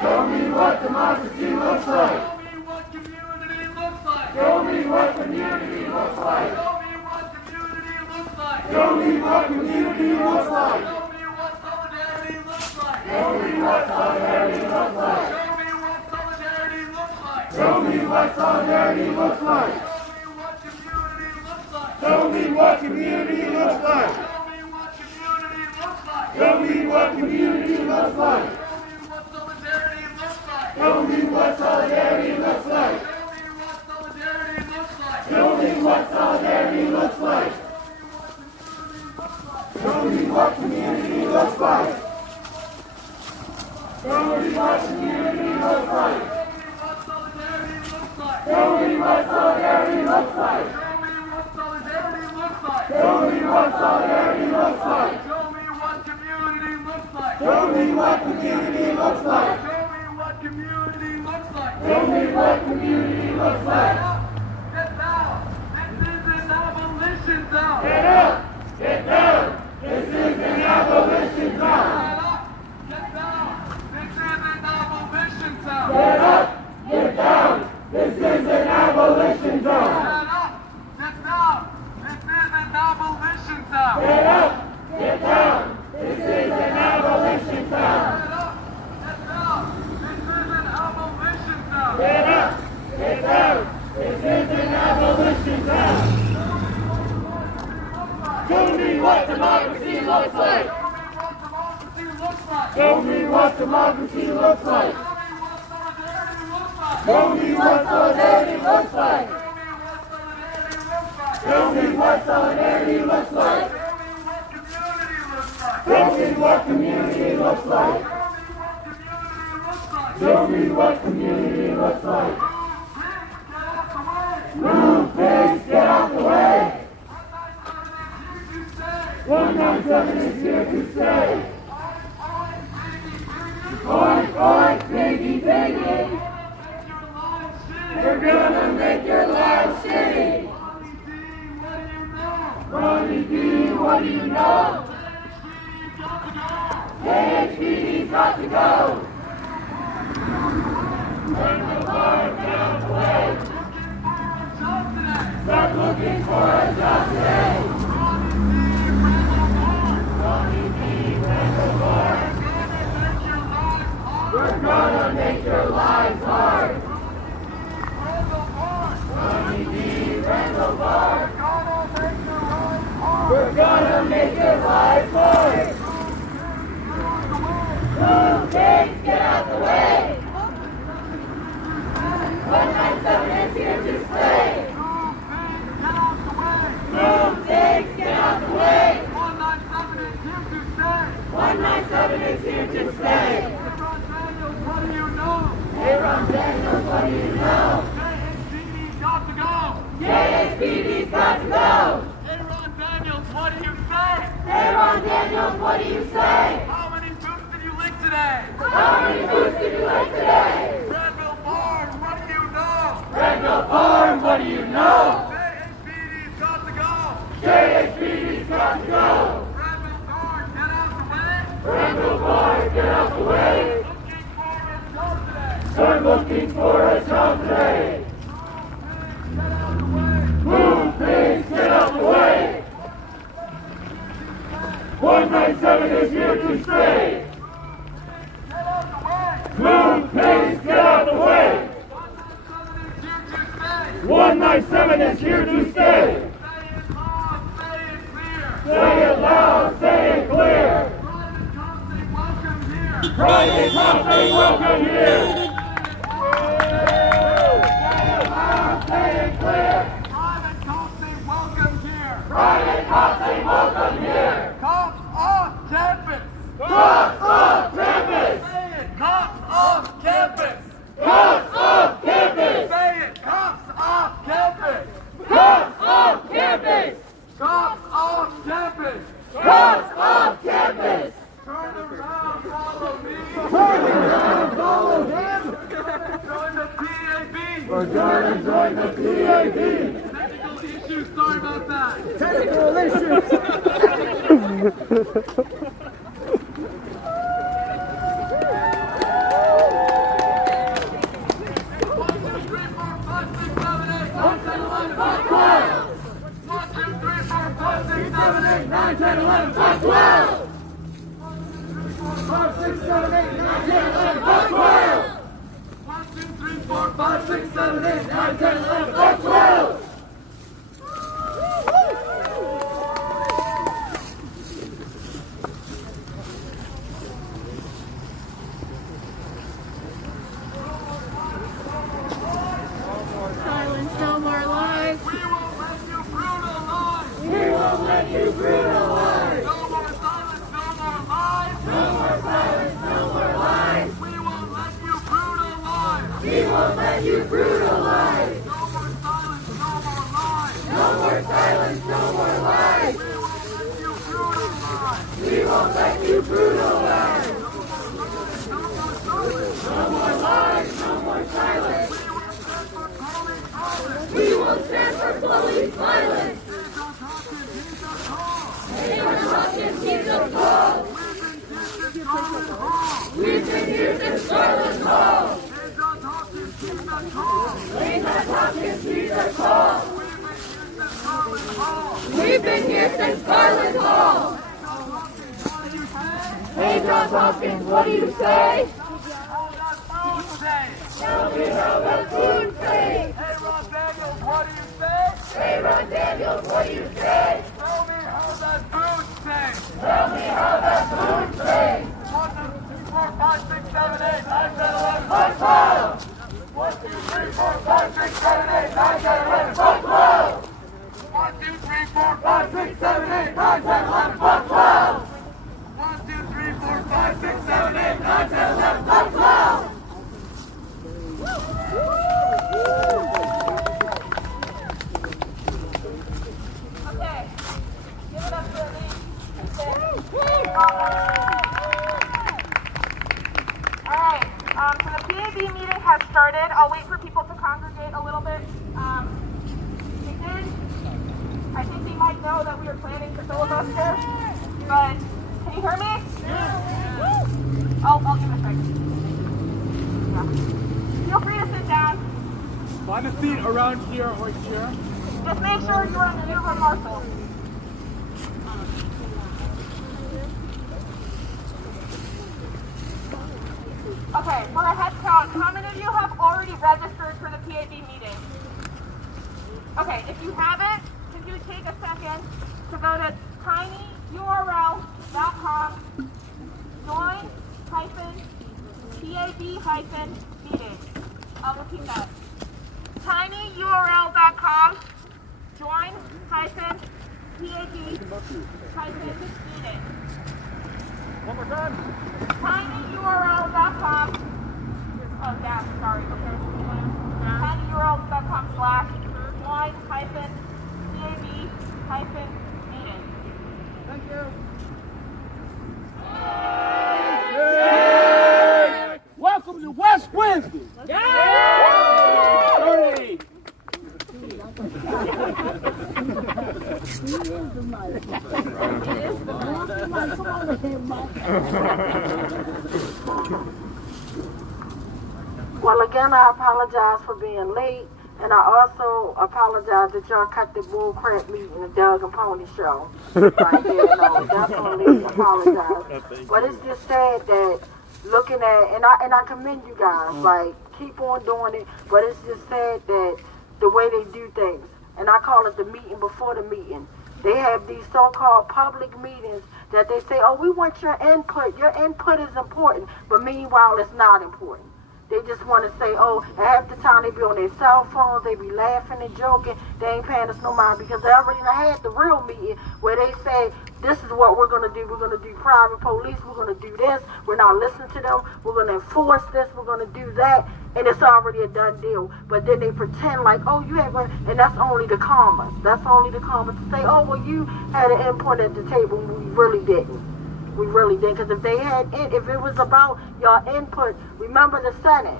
Show me what democracy looks like. Show me what democracy looks like. Show me what community looks like. Show me what community looks like. Show me what community looks like. Show me what community looks like. Show me what solidarity looks like. Show me what solidarity looks like. Show me what solidarity looks like. Show me what solidarity looks like. Show me what community looks like. Show me what community looks like. Show me what solidarity looks like. Show me what community looks like. Show me what community looks like. Show me what solidarity looks like. Show me what solidarity looks like. Show me what community looks like. Show me what community looks like. Show me what community looks like. Show me what community looks like. Get down! This is an abolition town! Get up! Get down! This is an abolition town! Get down! This is an abolition town! Get up! Get down! This is an abolition town! Get up! Get down! This is an abolition town! Get up! Get down! This is an abolition town! Get up! Get down! This is an abolition town! Get up! Get down! This is an abolition town! Show me what democracy looks like! Show me what democracy looks like! Show me what solidarity looks like! Show me what solidarity looks like! Show me what community looks like! Show me what community looks like! Move, pigs, get out the way! 197 is here to stay! Oink, oink, piggy, piggy! We're gonna make your lives shitty! Ronnie D, what do you know? JHPD's got to go! Bring the bar down the way! Start looking for a job today! Ronnie D, bring the bar! We're gonna make your lives hard! Ronnie D, Randall Bar! We're gonna make your lives hard! Move, pigs, get out the way! 197 is here to stay! Move, pigs, get out the way! 197 is here to stay! What do you know? Hey, Ron Daniels, what do you know? JHPD's got to go! JHPD's got to go! Hey, Ron Daniels, what do you say? Hey, Ron Daniels, what do you say? How many boots did you lick today? How many boots did you lick today? Granville Farm, what do you know? Granville Farm, What do you know? JHBD's got to go. JHBD's got to go. Randall Guard, get out the way. Randall Guard, get out the way. Looking for a job today. Start looking for a job today. Move, please, get out the way. 197 is here to stay. Get out the way. Move, please, get out the way. 197 is here to stay. Say it loud, say it clear. Private cops say welcome here. Say it loud, say it clear. Private cops say welcome here. Private cops say welcome here. Cops off campus. Cops off campus. Say it, cops off campus. Cops off campus. Say it, cops off campus. Cops off campus. Cops off campus. Cops off campus. Turn around, follow me. Turn around, follow him. Join the PAB. We're gonna join the PAB. Technical issues, sorry about that. Technical issues. 9, 10, 11, 12. 5, 6, 7, 8, 9, 10, 11, 12. 1, 2, 3, 4, 5, 6, 7, 8, 9, 10, 11, 12. Silence, no more lies. We won't let you brutalize. We won't let you brutalize. No more silence, no more lies. No more silence, no more lies. We won't let you brutalize. We won't let you brutalize. No more silence, no more lies. No more silence, no more lies. We won't let you brutalize. We won't let you brutalize. No more lies, no more silence. We won't stand for police violence. Hopkins, he's a call. We've been here since Garland Hall. Hopkins, he's a call. We've been here since Garland Hall. Hey, Johns Hopkins, what do you say? Tell me how that food tastes. Hey, Ron Daniels, what do you say? Hey, Ron Daniels, what do you say? Tell me how that food tastes. Tell me how that food tastes. 1, 2, 3, 4, 5, 6, 7, 8, 9, 10, 11, 12. 1, 2, 3, 4, 5, 6, 7, 8, 9, 10, 11, 12. 1, 2, 3, 4, 5, 6, 7, 8, 9, 10, 11, 12. 1, 2, 3, 4, 5, 6, 7, 8, 9, 10, 11, 12. Okay, give it up for me. Alright, so the PAB meeting has started. I'll wait for people to congregate a little bit. I think they might know that we are planning to filibuster, but can you hear me? I'll give it a second. Yeah. Feel free to sit down. Find a seat around here or here. Just make sure you're on the uniform marshal. Okay, for a head count, how many of you have already registered for the PAB meeting? Okay, if you haven't, can you take a second to go to tinyurl.com join-PAB-meeting. I'll repeat that. tinyurl.com join-PAB-meeting. One more time. tinyurl.com oh yeah, sorry, okay. tinyurl.com/join-PAB-meeting. Thank you. Welcome to West Wednesday. Yeah! the mic. Move the mic. Come on here, Mike. Well, again, I apologize for being late, and I also apologize that y'all cut the bull crap meeting the Doug and Pony show. Right there, no, definitely apologize. But it's just sad that looking at, and I commend you guys, like, keep on doing it, but it's just sad that the way they do things, and I call it the meeting before the meeting. They have these so-called public meetings that they say, oh, we want your input is important, but meanwhile, it's not important. They just want to say, oh, half the time they be on their cell phones, they be laughing and joking, they ain't paying us no mind because they already had the real meeting where they say, this is what we're going to do. We're going to do private police. We're going to do this. We're not listening to them. We're going to enforce this. We're going to do that. And it's already a done deal. But then they pretend like, oh, you have, and that's only to calm us. That's only to calm us to say, oh, well, you had an input at the table. We really didn't. We really didn't. Because if they had, if it was about your input, remember the Senate.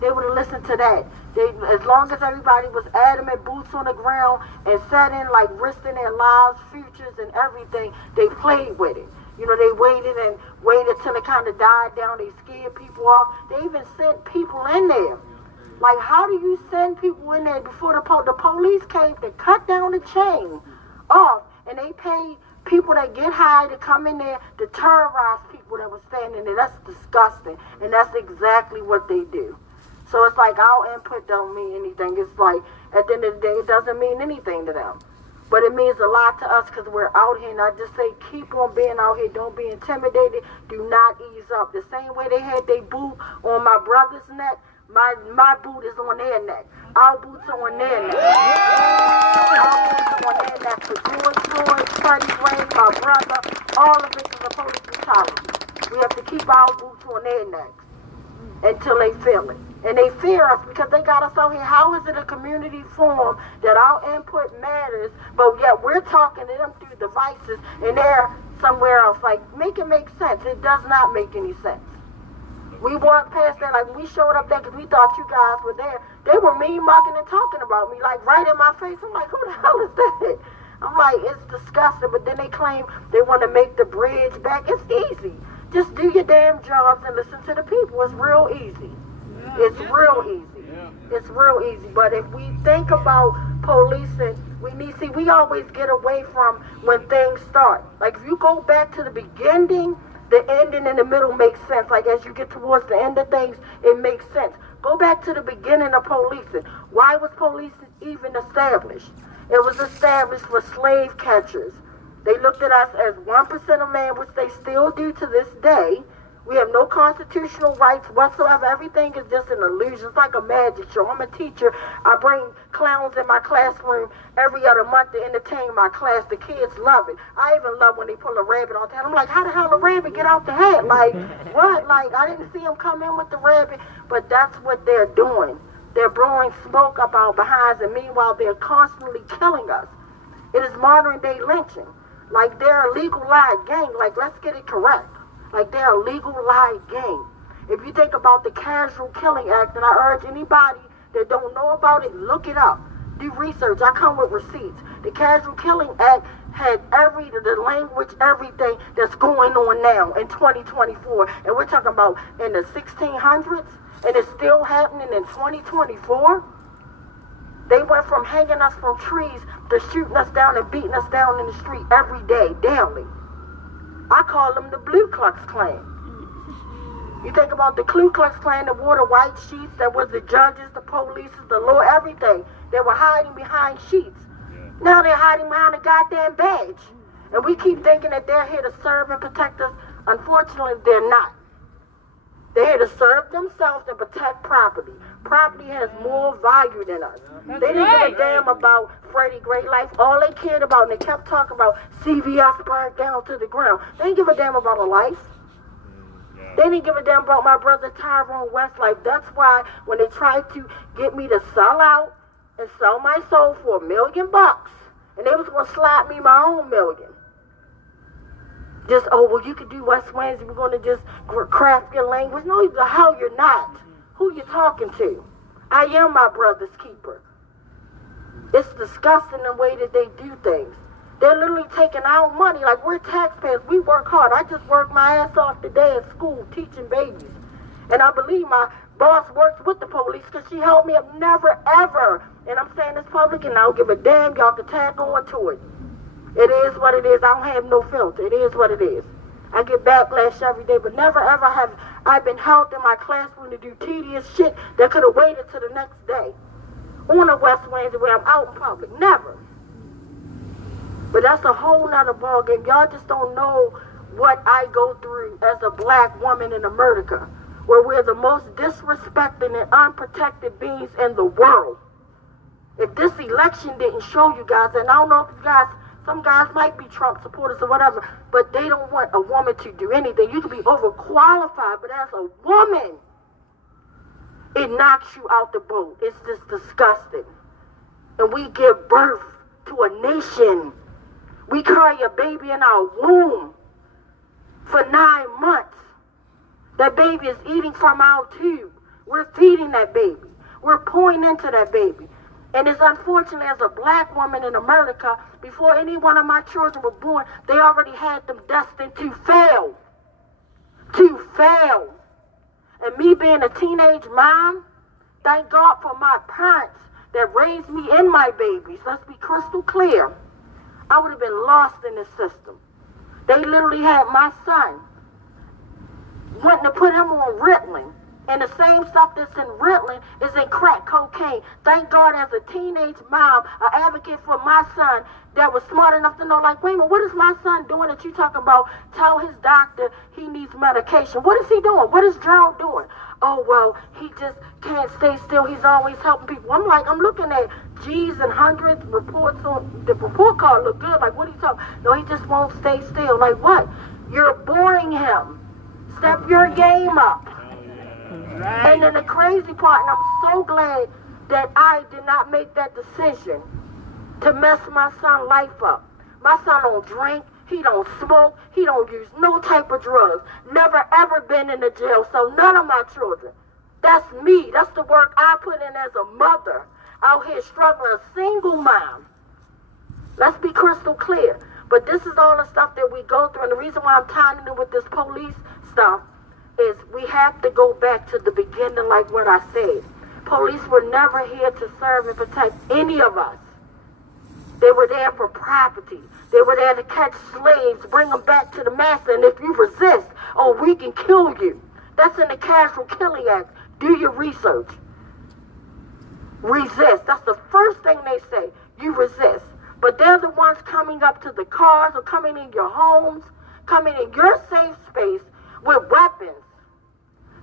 They would have listened to that. As long as everybody was adamant, boots on the ground, and sat in like risking their lives, futures, and everything, they played with it. You know, they waited till it kind of died down. They scared people off. They even sent people in there. Like, how do you send people in there before the police came to cut down the chain off, and they paid people that get high to come in there to terrorize people that were standing there? That's disgusting, and that's exactly what they do. So it's like our input don't mean anything. It's like, at the end of the day, it doesn't mean anything to them. But it means a lot to us because we're out here. And I just say, keep on being out here. Don't be intimidated. Do not ease up. The same way they had their boot on my brother's neck, my boot is on their neck. Our boots are on their neck. Our boots are on their neck. For George, Freddie Gray, my brother, all of it is a police brutality. We have to keep our boots on their necks until they feel it. And they fear us because they got us out here. How is it a community forum that our input matters, but yet we're talking to them through devices and they're somewhere else? Like, make it make sense. It does not make any sense. We walked past there, like, we showed up there because we thought you guys were there. They were mean mugging and talking about me, like, right in my face. I'm like, who the hell is that? I'm like, it's disgusting. But then they claim they want to make the bridge back. It's easy. Just do your damn jobs and listen to the people. It's real easy. It's real easy. It's real easy. But if we think about policing, we always get away from when things start. Like, if you go back to the beginning, the ending and the middle makes sense. Like, as you get towards the end of things, it makes sense. Go back to the beginning of policing. Why was policing even established? It was established for slave catchers. They looked at us as 1% of man, which they still do to this day. We have no constitutional rights whatsoever. Everything is just an illusion. It's like a magic show. I'm a teacher. I bring clowns in my classroom every other month to entertain my class. The kids love it. I even love when they pull a rabbit out the hat. I'm like, how the hell a rabbit get out the hat? Like, what? Like, I didn't see them come in with the rabbit. But that's what they're doing. They're blowing smoke up our behinds, and meanwhile, they're constantly killing us. It is modern day lynching. Like, they're a legalized gang. Like, let's get it correct. Like, they're a legalized gang. If you think about the Casual Killing Act, and I urge anybody that don't know about it, look it up. Do research. I come with receipts. The Casual Killing Act had the language, everything that's going on now in 2024. And we're talking about in the 1600s, and it's still happening in 2024. They went from hanging us from trees to shooting us down and beating us down in the street every day, daily. I call them the Blue Klux Klan. You think about the Ku Klux Klan, that wore the white sheets, that was the judges, the police, the law, everything. They were hiding behind sheets. Now they're hiding behind a goddamn badge. And we keep thinking that they're here to serve and protect us. Unfortunately, they're not. They're here to serve themselves and protect property. Property has more value than us. They didn't give a damn about Freddie Gray life. All they cared about, and they kept talking about CVS burned down to the ground. They didn't give a damn about a life. They didn't give a damn about my brother Tyrone West life. That's why when they tried to get me to sell out and sell my soul for $1 million, and they was going to slap me my own $1 million. Just, oh, well, you could do West Wednesday. We're going to just craft your language. No, the hell you're not. Who you talking to? I am my brother's keeper. It's disgusting the way that they do things. They're literally taking our money. Like, we're taxpayers. We work hard. I just worked my ass off today at school teaching babies. And I believe my boss works with the police because she held me up never, ever. And I'm saying this public, and I don't give a damn. Y'all can tag on to it. It is what it is. I don't have no filter. It is what it is. I get backlash every day, but never, ever have I been held in my classroom to do tedious shit that could have waited till the next day. On a West Wednesday where I'm out in public. Never. But that's a whole nother ballgame. Y'all just don't know what I go through as a black woman in America, where we're the most disrespected and unprotected beings in the world. If this election didn't show you guys, and I don't know if you guys, some guys might be Trump supporters or whatever, but they don't want a woman to do anything. You can be overqualified, but as a woman, it knocks you out the boat. It's just disgusting. And we give birth to a nation. We carry a baby in our womb for 9 months. That baby is eating from our tube. We're feeding that baby. We're pouring into that baby. And it's unfortunate, as a black woman in America, before any one of my children were born, they already had them destined to fail. To fail. And me being a teenage mom, thank God for my parents that raised me and my babies. Let's be crystal clear. I would have been lost in this system. They literally had my son, wanting to put him on Ritalin. And the same stuff that's in Ritalin is in crack cocaine. Thank God, as a teenage mom, an advocate for my son that was smart enough to know, like, wait a minute, what is my son doing that you talking about? Tell his doctor he needs medication. What is he doing? What is Gerald doing? Oh, well, he just can't stay still. He's always helping people. I'm like, I'm looking at G's and hundreds reports on the report card look good. Like, what are you talking? No, he just won't stay still. Like, what? You're boring him. Step your game up. Right. And then the crazy part, and I'm so glad that I did not make that decision to mess my son's life up. My son don't drink, he don't smoke, he don't use no type of drugs. Never ever been in the jail, so none of my children. That's me. That's the work I put in as a mother out here struggling, a single mom. Let's be crystal clear. But this is all the stuff that we go through, and the reason why I'm tying it with this police stuff is we have to go back to the beginning, like what I said. Police were never here to serve and protect any of us. They were there for property. They were there to catch slaves, bring them back to the master, and if you resist, oh, we can kill you. That's in the Casual Killing Act. Do your research. Resist. That's the first thing they say. You resist. But they're the ones coming up to the cars or coming in your homes, coming in your safe space with weapons.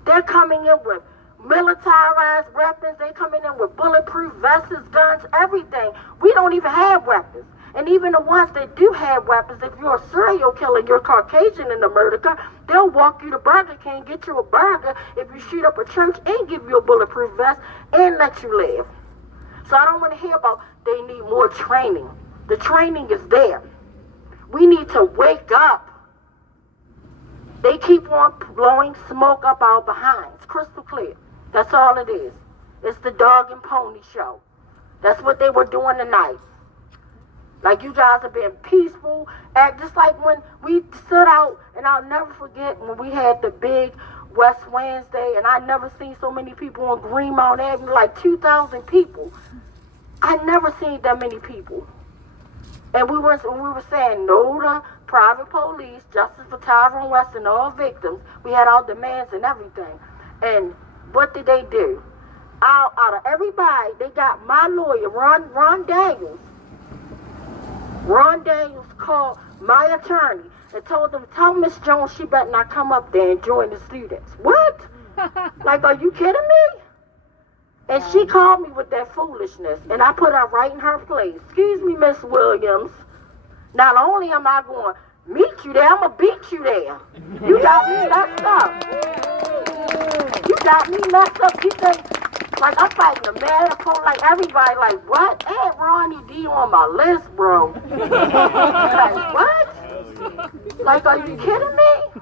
They're coming in with militarized weapons. They're coming in with bulletproof vests, guns, everything. We don't even have weapons. And even the ones that do have weapons, if you're a serial killer, you're Caucasian in America, they'll walk you to Burger King, get you a burger if you shoot up a church, and give you a bulletproof vest and let you live. So I don't want to hear about they need more training. The training is there. We need to wake up. They keep on blowing smoke up our behinds. Crystal clear. That's all it is. It's the dog and pony show. That's what they were doing tonight. Like, you guys have been peaceful. Act just like when we stood out, and I'll never forget when we had the big West Wednesday, and I never seen so many people on Greenmount Avenue, like 2,000 people. I never seen that many people. And we were saying no to private police, justice for Tyrone West and all victims. We had our demands and everything. And what did they do? Out of everybody, they got my lawyer, Ron Daniels. Ron Daniels called my attorney and told them, tell Miss Jones she better not come up there and join the students. What? Like, are you kidding me? And she called me with that foolishness, and I put her right in her place. Excuse me, Miss Williams. Not only am I going to meet you there, I'm going to beat you there. You got me messed up. You got me messed up. You think, like, I'm fighting a mad opponent, like everybody, like, what? Hey, Ronnie D on my list, bro. Like, what? Like, are you kidding me?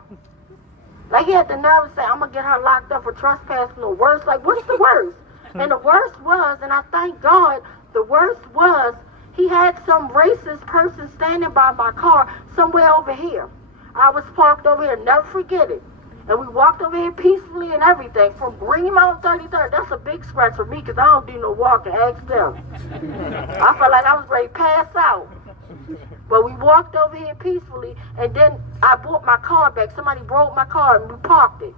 Like, he had the nerve to say, I'm going to get her locked up for trespassing or worse. Like, what's the worst? And the worst was, and I thank God, the worst was he had some racist person standing by my car somewhere over here. I was parked over here, never forget it. And we walked over here peacefully and everything. From Greenmount 33rd, that's a big scratch for me because I don't do no walking. Ask them. I felt like I was ready to pass out. But we walked over here peacefully, and then I brought my car back. Somebody broke my car, and we parked it.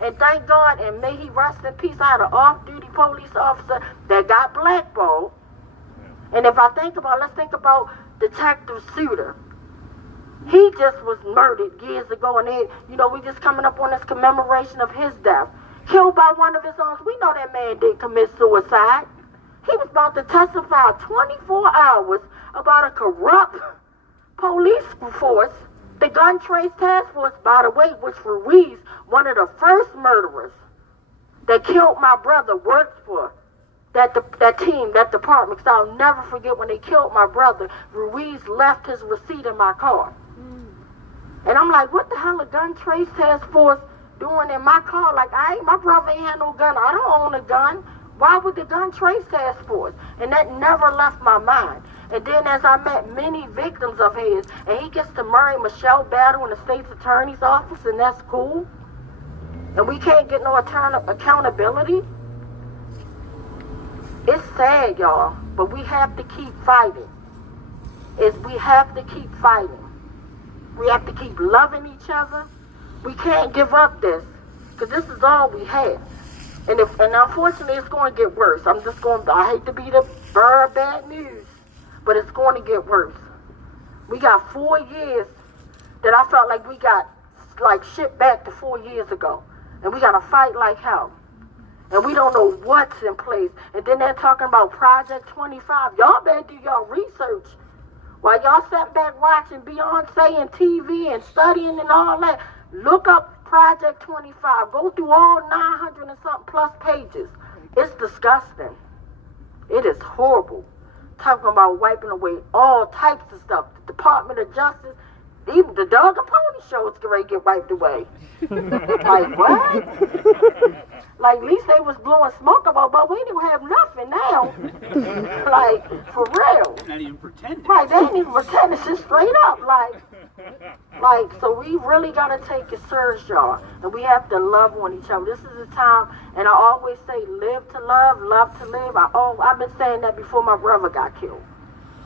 And thank God, and may he rest in peace, I had an off-duty police officer that got blackballed. And if I think about, let's think about Detective Suter. He just was murdered years ago, and they, you know, we just coming up on this commemoration of his death. Killed by one of his own. We know that man didn't commit suicide. He was about to testify 24 hours about a corrupt police force, the Gun Trace Task Force, by the way, which Ruiz, one of the first murderers that killed my brother, worked for that team, that department. Because I'll never forget when they killed my brother, Ruiz left his receipt in my car. And I'm like, what the hell a Gun Trace Task Force doing in my car? Like, my brother ain't had no gun. I don't own a gun. Why would the Gun Trace Task Force? And that never left my mind. And then as I met many victims of his, and he gets to marry Michelle Battle in the state's attorney's office, and that's cool. And we can't get no accountability. It's sad, y'all, but we have to keep fighting. We have to keep fighting. We have to keep loving each other. We can't give up this, because this is all we have. And unfortunately, it's going to get worse. I hate to be the bearer of bad news, but it's going to get worse. We got 4 years that I felt like we got like shipped back to 4 years ago. And we got to fight like hell. And we don't know what's in place. And then they're talking about Project 25. Y'all better do y'all research. While y'all sat back watching Beyonce and TV and studying and all that, look up Project 25. Go through all 900 and something plus pages. It's disgusting. It is horrible. Talking about wiping away all types of stuff. The Department of Justice, even the Dog and Pony show is going to get wiped away. Like, what? Like, at least they was blowing smoke about, but we don't have nothing now. Like, for real. Not even pretending. Right, they ain't even pretending. It's just straight up. Like, so we really got to take it serious, y'all. And we have to love on each other. This is the time, and I always say, live to love to live. I've been saying that before my brother got killed.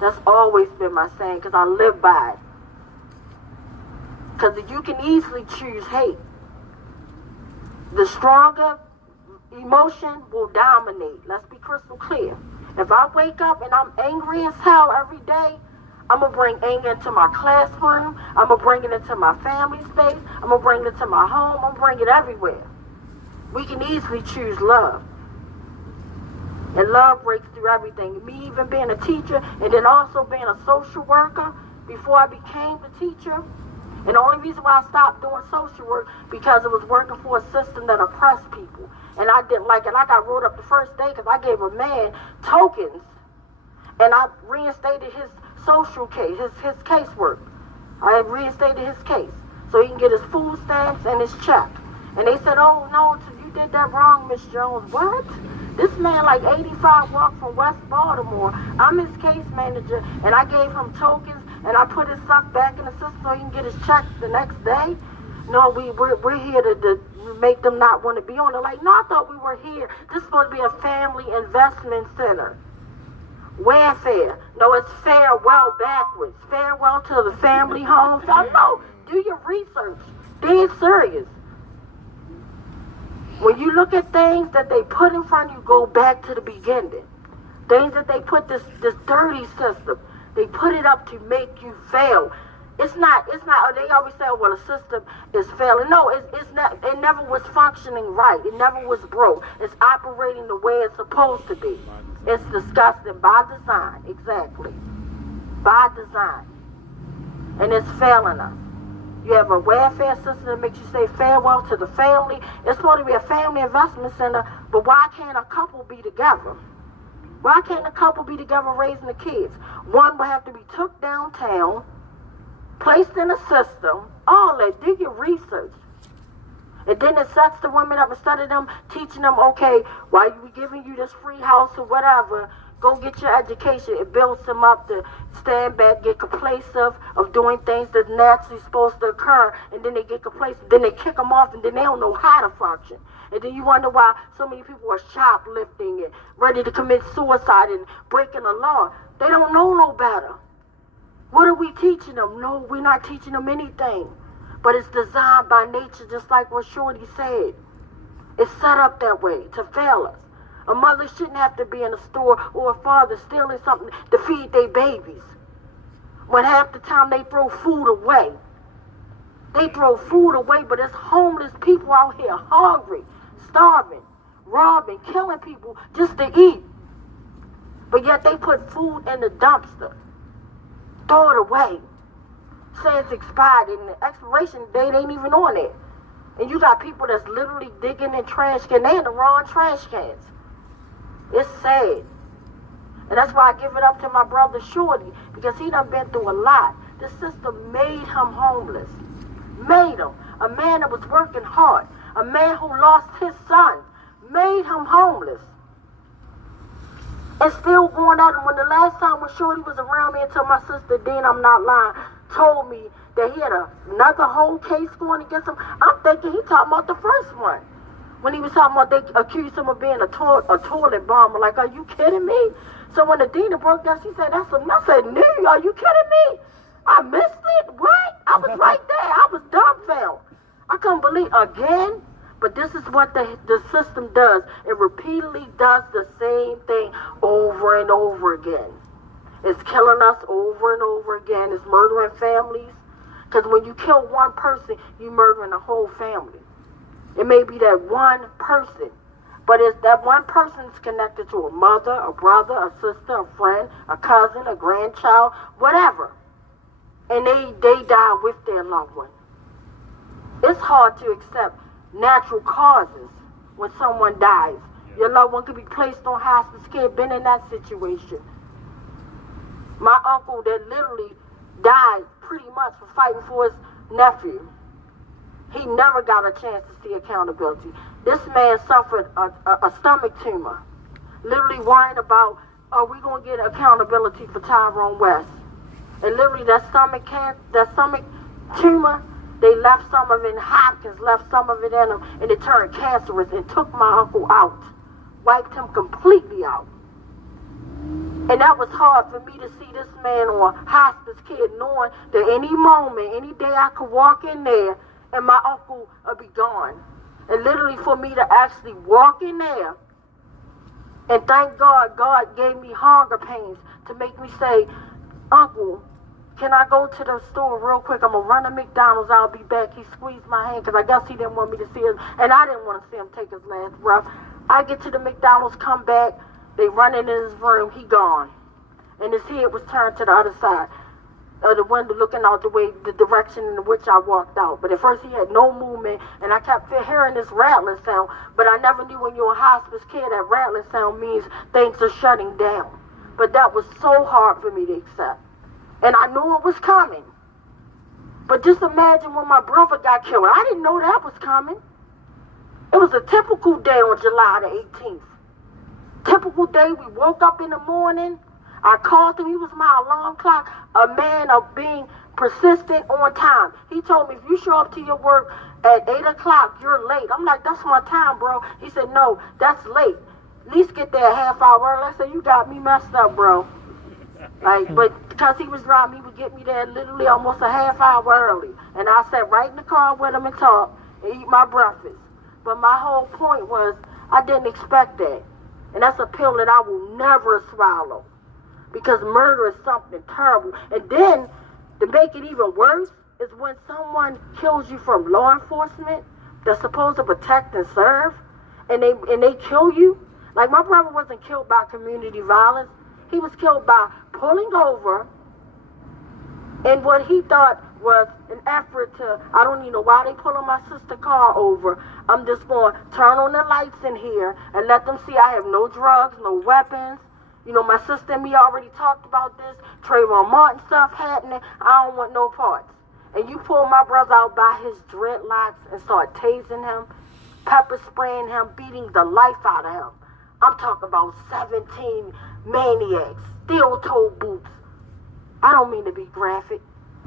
That's always been my saying, because I live by it. Because you can easily choose hate. The stronger emotion will dominate. Let's be crystal clear. If I wake up and I'm angry as hell every day, I'm going to bring anger into my classroom. I'm going to bring it into my family space. I'm going to bring it into my home. I'm going to bring it everywhere. We can easily choose love. And love breaks through everything. Me even being a teacher and then also being a social worker before I became the teacher. And the only reason why I stopped doing social work because it was working for a system that oppressed people. And I didn't like it. I got wrote up the first day because I gave a man tokens. And I reinstated his social case, his casework. I reinstated his case so he can get his food stamps and his check. And they said, oh, no, you did that wrong, Miss Jones. What? This man, like 85, walked from West Baltimore. I'm his case manager, and I gave him tokens, and I put his stuff back in the system so he can get his check the next day. No, we're here to make them not want to be on it. Like, no, I thought we were here. This is supposed to be a family investment center. Welfare. No, it's farewell backwards. Farewell to the family homes. I know. Do your research. Dead serious. When you look at things that they put in front of you, go back to the beginning. Things that they put this dirty system, they put it up to make you fail. It's not, they always say, well, the system is failing. No, it's not, it never was functioning right. It never was broke. It's operating the way it's supposed to be. It's disgusting by design, exactly. By design. And it's failing us. You have a welfare system that makes you say farewell to the family. It's supposed to be a family investment center, but why can't a couple be together? Why can't a couple be together raising the kids? One will have to be took downtown, placed in a system, all that. Do your research. And then it sets the women up instead of them teaching them, okay, while we giving you this free house or whatever, Go get your education. It builds them up to stand back, get complacent of doing things that's naturally supposed to occur, and then they get complacent. Then they kick them off, and then they don't know how to function. And then you wonder why so many people are shoplifting and ready to commit suicide and breaking the law. They don't know no better. What are we teaching them? No, we're not teaching them anything. But it's designed by nature, just like what Shorty said. It's set up that way to fail us. A mother shouldn't have to be in a store or a father stealing something to feed their babies. When half the time they throw food away. They throw food away, but there's homeless people out here hungry, starving, robbing, killing people just to eat. But yet they put food in the dumpster, throw it away, say it's expired, and the expiration date ain't even on it. And you got people that's literally digging in trash cans. They in the wrong trash cans. It's sad. And that's why I give it up to my brother Shorty, because he done been through a lot. The system made him homeless. Made him. A man that was working hard. A man who lost his son. Made him homeless. And still going at him. When the last time when Shorty was around me until my sister Dean, I'm not lying, told me that he had another whole case going against him, I'm thinking he talking about the first one. When he was talking about they accused him of being a toilet bomber. Like, are you kidding me? So when the dean broke down, she said, that's enough. I said, no, are you kidding me? I missed it? What? I was right there. I was dumbfounded. I couldn't believe again. But this is what the system does. It repeatedly does the same thing over and over again. It's killing us over and over again. It's murdering families. Because when you kill one person, you're murdering a whole family. It may be that one person, but it's that one person is connected to a mother, a brother, a sister, a friend, a cousin, a grandchild, whatever. And they die with their loved one. It's hard to accept natural causes when someone dies. Your loved one could be placed on hospice care, been in that situation. My uncle that literally died pretty much for fighting for his nephew. He never got a chance to see accountability. This man suffered a stomach tumor. Literally worrying about, are we going to get accountability for Tyrone West? And literally that stomach tumor, they left some of it in Hopkins, left some of it in him, and it turned cancerous and took my uncle out. Wiped him completely out. And that was hard for me to see this man on hospice care, knowing that any moment, any day I could walk in there and my uncle would be gone. And literally for me to actually walk in there, and thank God, God gave me hunger pains to make me say, Uncle, can I go to the store real quick? I'm going to run to McDonald's. I'll be back. He squeezed my hand because I guess he didn't want me to see him. And I didn't want to see him take his last breath. I get to the McDonald's, come back. They run in his room. He gone. And his head was turned to the other side of the window, looking out the direction in which I walked out. But at first he had no movement, and I kept hearing this rattling sound. But I never knew when you're in hospice care that rattling sound means things are shutting down. But that was so hard for me to accept. And I knew it was coming. But just imagine when my brother got killed. I didn't know that was coming. It was a typical day on July the 18th. Typical day, we woke up in the morning. I called him. He was my alarm clock. A man of being persistent on time. He told me, if you show up to your work at 8 o'clock, you're late. I'm like, that's my time, bro. He said, no, that's late. At least get there a half hour early. I said, you got me messed up, bro. Like, but because he was driving, he would get me there literally almost a half hour early. And I sat right in the car with him and talked and eat my breakfast. But my whole point was, I didn't expect that. And that's a pill that I will never swallow. Because murder is something terrible. And then, to make it even worse, is when someone kills you from law enforcement that's supposed to protect and serve, and they kill you. Like, my brother wasn't killed by community violence. He was killed by pulling over in what he thought was an effort to, I don't even know why they pulling my sister's car over. I'm just going to turn on the lights in here and let them see I have no drugs, no weapons. You know, my sister and me already talked about this. Tyrone Martin stuff happening. I don't want no parts. And you pull my brother out by his dreadlocks and start tasing him, pepper spraying him, beating the life out of him. I'm talking about 17 maniacs, steel-toe boots. I don't mean to be graphic,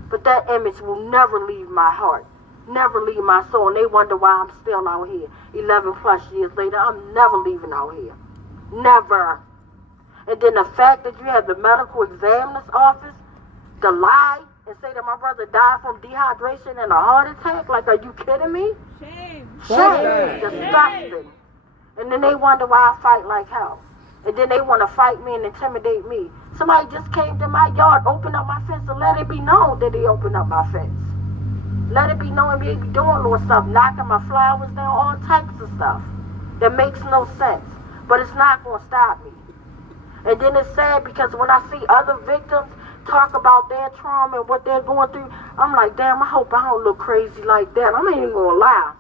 but that image will never leave my heart, never leave my soul, and they wonder why I'm still out here. 11 plus years later, I'm never leaving out here. Never. And then the fact that you have the medical examiner's office to lie and say that my brother died from dehydration and a heart attack, like, are you kidding me? Shame. Shame. Disgusting. And then they wonder why I fight like hell. And then they want to fight me and intimidate me. Somebody just came to my yard, opened up my fence, and let it be known that they opened up my fence. Let it be known they be doing little stuff, knocking my flowers down, all types of stuff that makes no sense. But it's not going to stop me. And then it's sad because when I see other victims talk about their trauma and what they're going through, I'm like, damn, I hope I don't look crazy like that. I'm not even going to lie.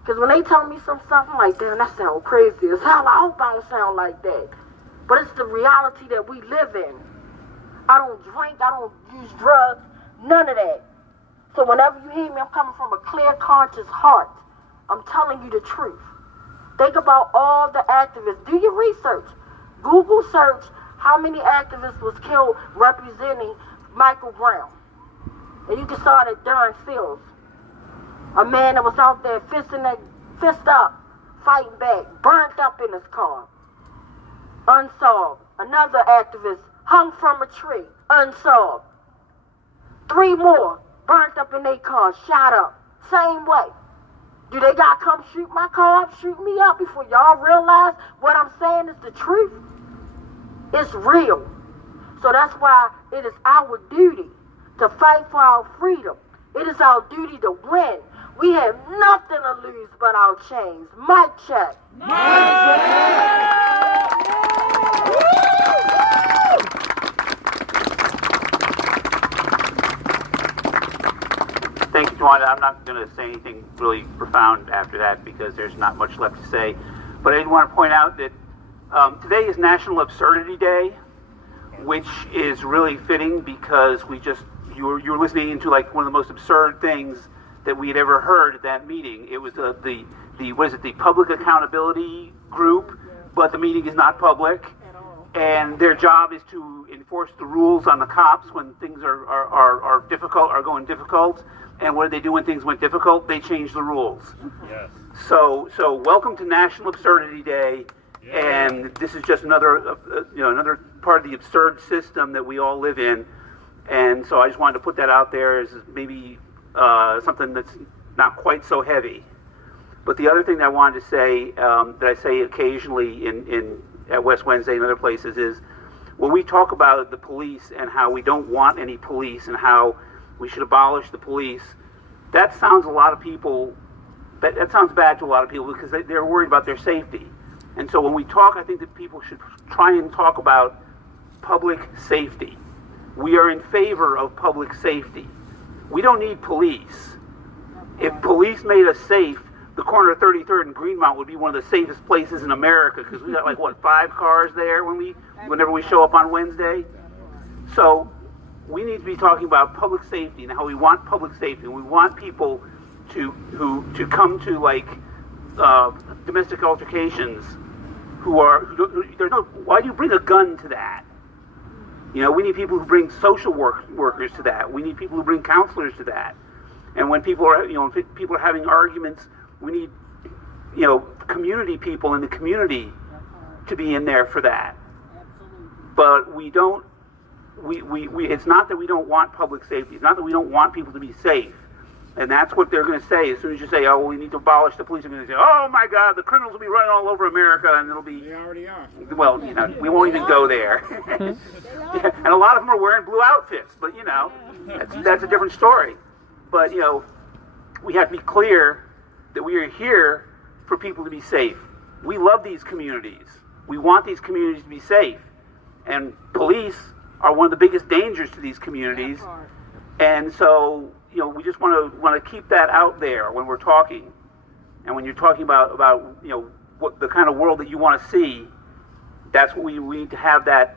Because when they tell me some stuff, I'm like, damn, that sounds crazy as hell. I hope I don't sound like that. But it's the reality that we live in. I don't drink, I don't use drugs, none of that. So whenever you hear me, I'm coming from a clear, conscious heart. I'm telling you the truth. Think about all the activists. Do your research. Google search how many activists was killed representing Michael Brown. And you can start at Darren Fields. A man that was out there fist up, fighting back, burnt up in his car. Unsolved. Another activist hung from a tree. Unsolved. 3 more burnt up in their car, shot up. Same way. Do they gotta come shoot my car up, shoot me up before y'all realize what I'm saying is the truth? It's real. So that's why it is our duty to fight for our freedom. It is our duty to win. We have nothing to lose but our chains. Mic check. Mic check! Thank you, Tawanda. I'm not going to say anything really profound after that because there's not much left to say. But I did want to point out that today is National Absurdity Day, which is really fitting because you're listening to like one of the most absurd things that we had ever heard at that meeting. It was the Public Accountability Group, but the meeting is not public, and their job is to enforce the rules on the cops when things are difficult, are going difficult. And what did they do when things went difficult? They changed the rules. Yes. So welcome to National Absurdity Day, and this is just another another part of the absurd system that we all live in. And so I just wanted to put that out there as maybe something that's not quite so heavy. But the other thing that I wanted to say, that I say occasionally at West Wednesday and other places, is when we talk about the police and how we don't want any police and how we should abolish the police, that sounds a lot of people, that sounds bad to a lot of people because they're worried about their safety. And so when we talk, I think that people should try and talk about public safety. We are in favor of public safety. We don't need police. If police made us safe, the corner of 33rd and Greenmount would be one of the safest places in America because we got like, what, 5 cars there whenever we show up on Wednesday? So we need to be talking about public safety and how we want public safety. We want people to come to like domestic altercations why do you bring a gun to that? You know, we need people who bring social workers to that. We need people who bring counselors to that. And when people are having arguments, we need, community people in the community to be in there for that. But we don't. It's not that we don't want public safety. It's not that we don't want people to be safe. And that's what they're going to say. As soon as you say, oh, well, we need to abolish the police, they're going to say, oh, my God, the criminals will be running all over America, and it'll be... They already are. Well, we won't even go there. And a lot of them are wearing blue outfits, but, that's a different story. But, we have to be clear that we are here for people to be safe. We love these communities. We want these communities to be safe. And police are one of the biggest dangers to these communities. And so, we just want to keep that out there when we're talking. And when you're talking about what the kind of world that you want to see, that's what we need to have that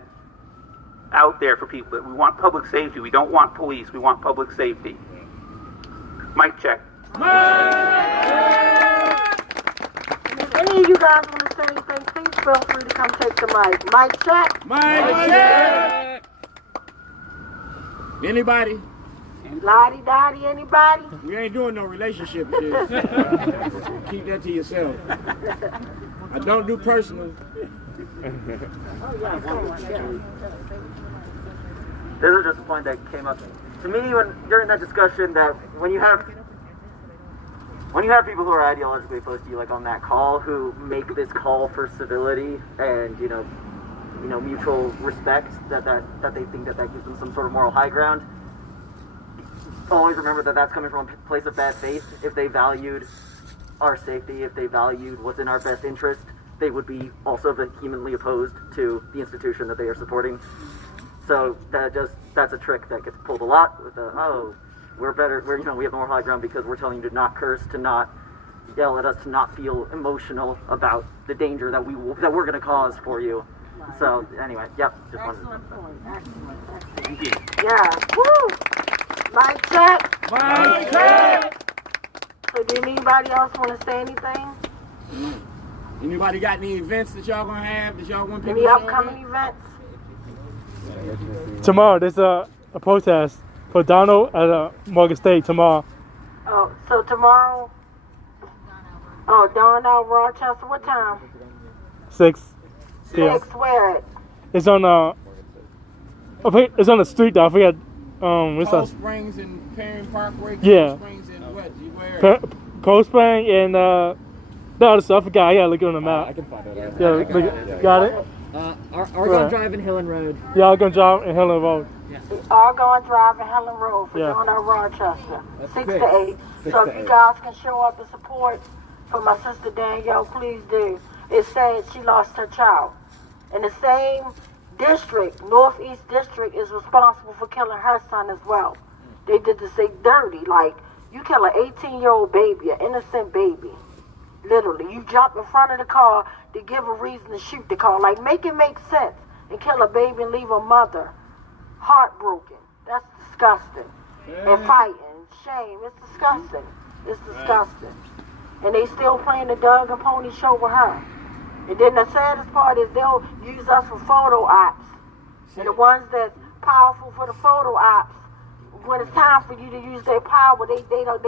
out there for people. That we want public safety. We don't want police. We want public safety. Mic check. Any any of you guys want to say anything, please feel free to come take the mic. Mic check. Mic check. Anybody? Lottie Dottie, anybody? We ain't doing no relationship shit. Keep that to yourself. I don't do personal. This is just a point that came up to me during that discussion, that when you have people who are ideologically opposed to you, like on that call, who make this call for civility and you know mutual respect, that they think that gives them some sort of moral high ground. Always remember that that's coming from a place of bad faith. If they valued our safety, if they valued what's in our best interest, they would be also vehemently opposed to the institution that they are supporting. So that's a trick that gets pulled a lot with we're better, we have more high ground because we're telling you to not curse, to not yell at us, to not feel emotional about the danger that we're going to cause for you. So anyway, yep. Just Excellent point. Excellent. Yeah. Woo! Mic check. Mic check. So did anybody else want to say anything? Anybody got any events that y'all gonna have? That y'all want people Any to upcoming events? Tomorrow there's a protest for Donald at Morgan State tomorrow. Oh, so tomorrow? Oh, Darnell, Rochester. What time? 6. 6. Where at? It's on it's on the street though. I forget. What's Cold that? Springs and Perry Parkway. Yeah. Cold Springs and what? Where? Cold Spring and the other stuff. I forgot. I gotta look it on the map. I can find it. Yeah, got it. Argonne Drive and Hillen Road. Yeah, Argonne Drive and Hillen Road. Argonne Drive and Helen Road for Yeah. Darnell, Rochester. That's 6 six. to 8. 6 So to if you 8. guys can show up and support for my sister Danielle, please do. It's sad she lost her child. And the same district, Northeast District, is responsible for killing her son as well. They did this dirty, like, you kill an 18-year-old baby, an innocent baby. Literally, you jump in front of the car to give a reason to shoot the car. Like, make it make sense and kill a baby and leave a mother heartbroken. That's disgusting. And fighting, shame. It's disgusting. It's disgusting. And they still playing the Doug and Pony show with her. And then the saddest part is they'll use us for photo ops. And the ones that's powerful for the photo ops, when it's time for you to use their power, they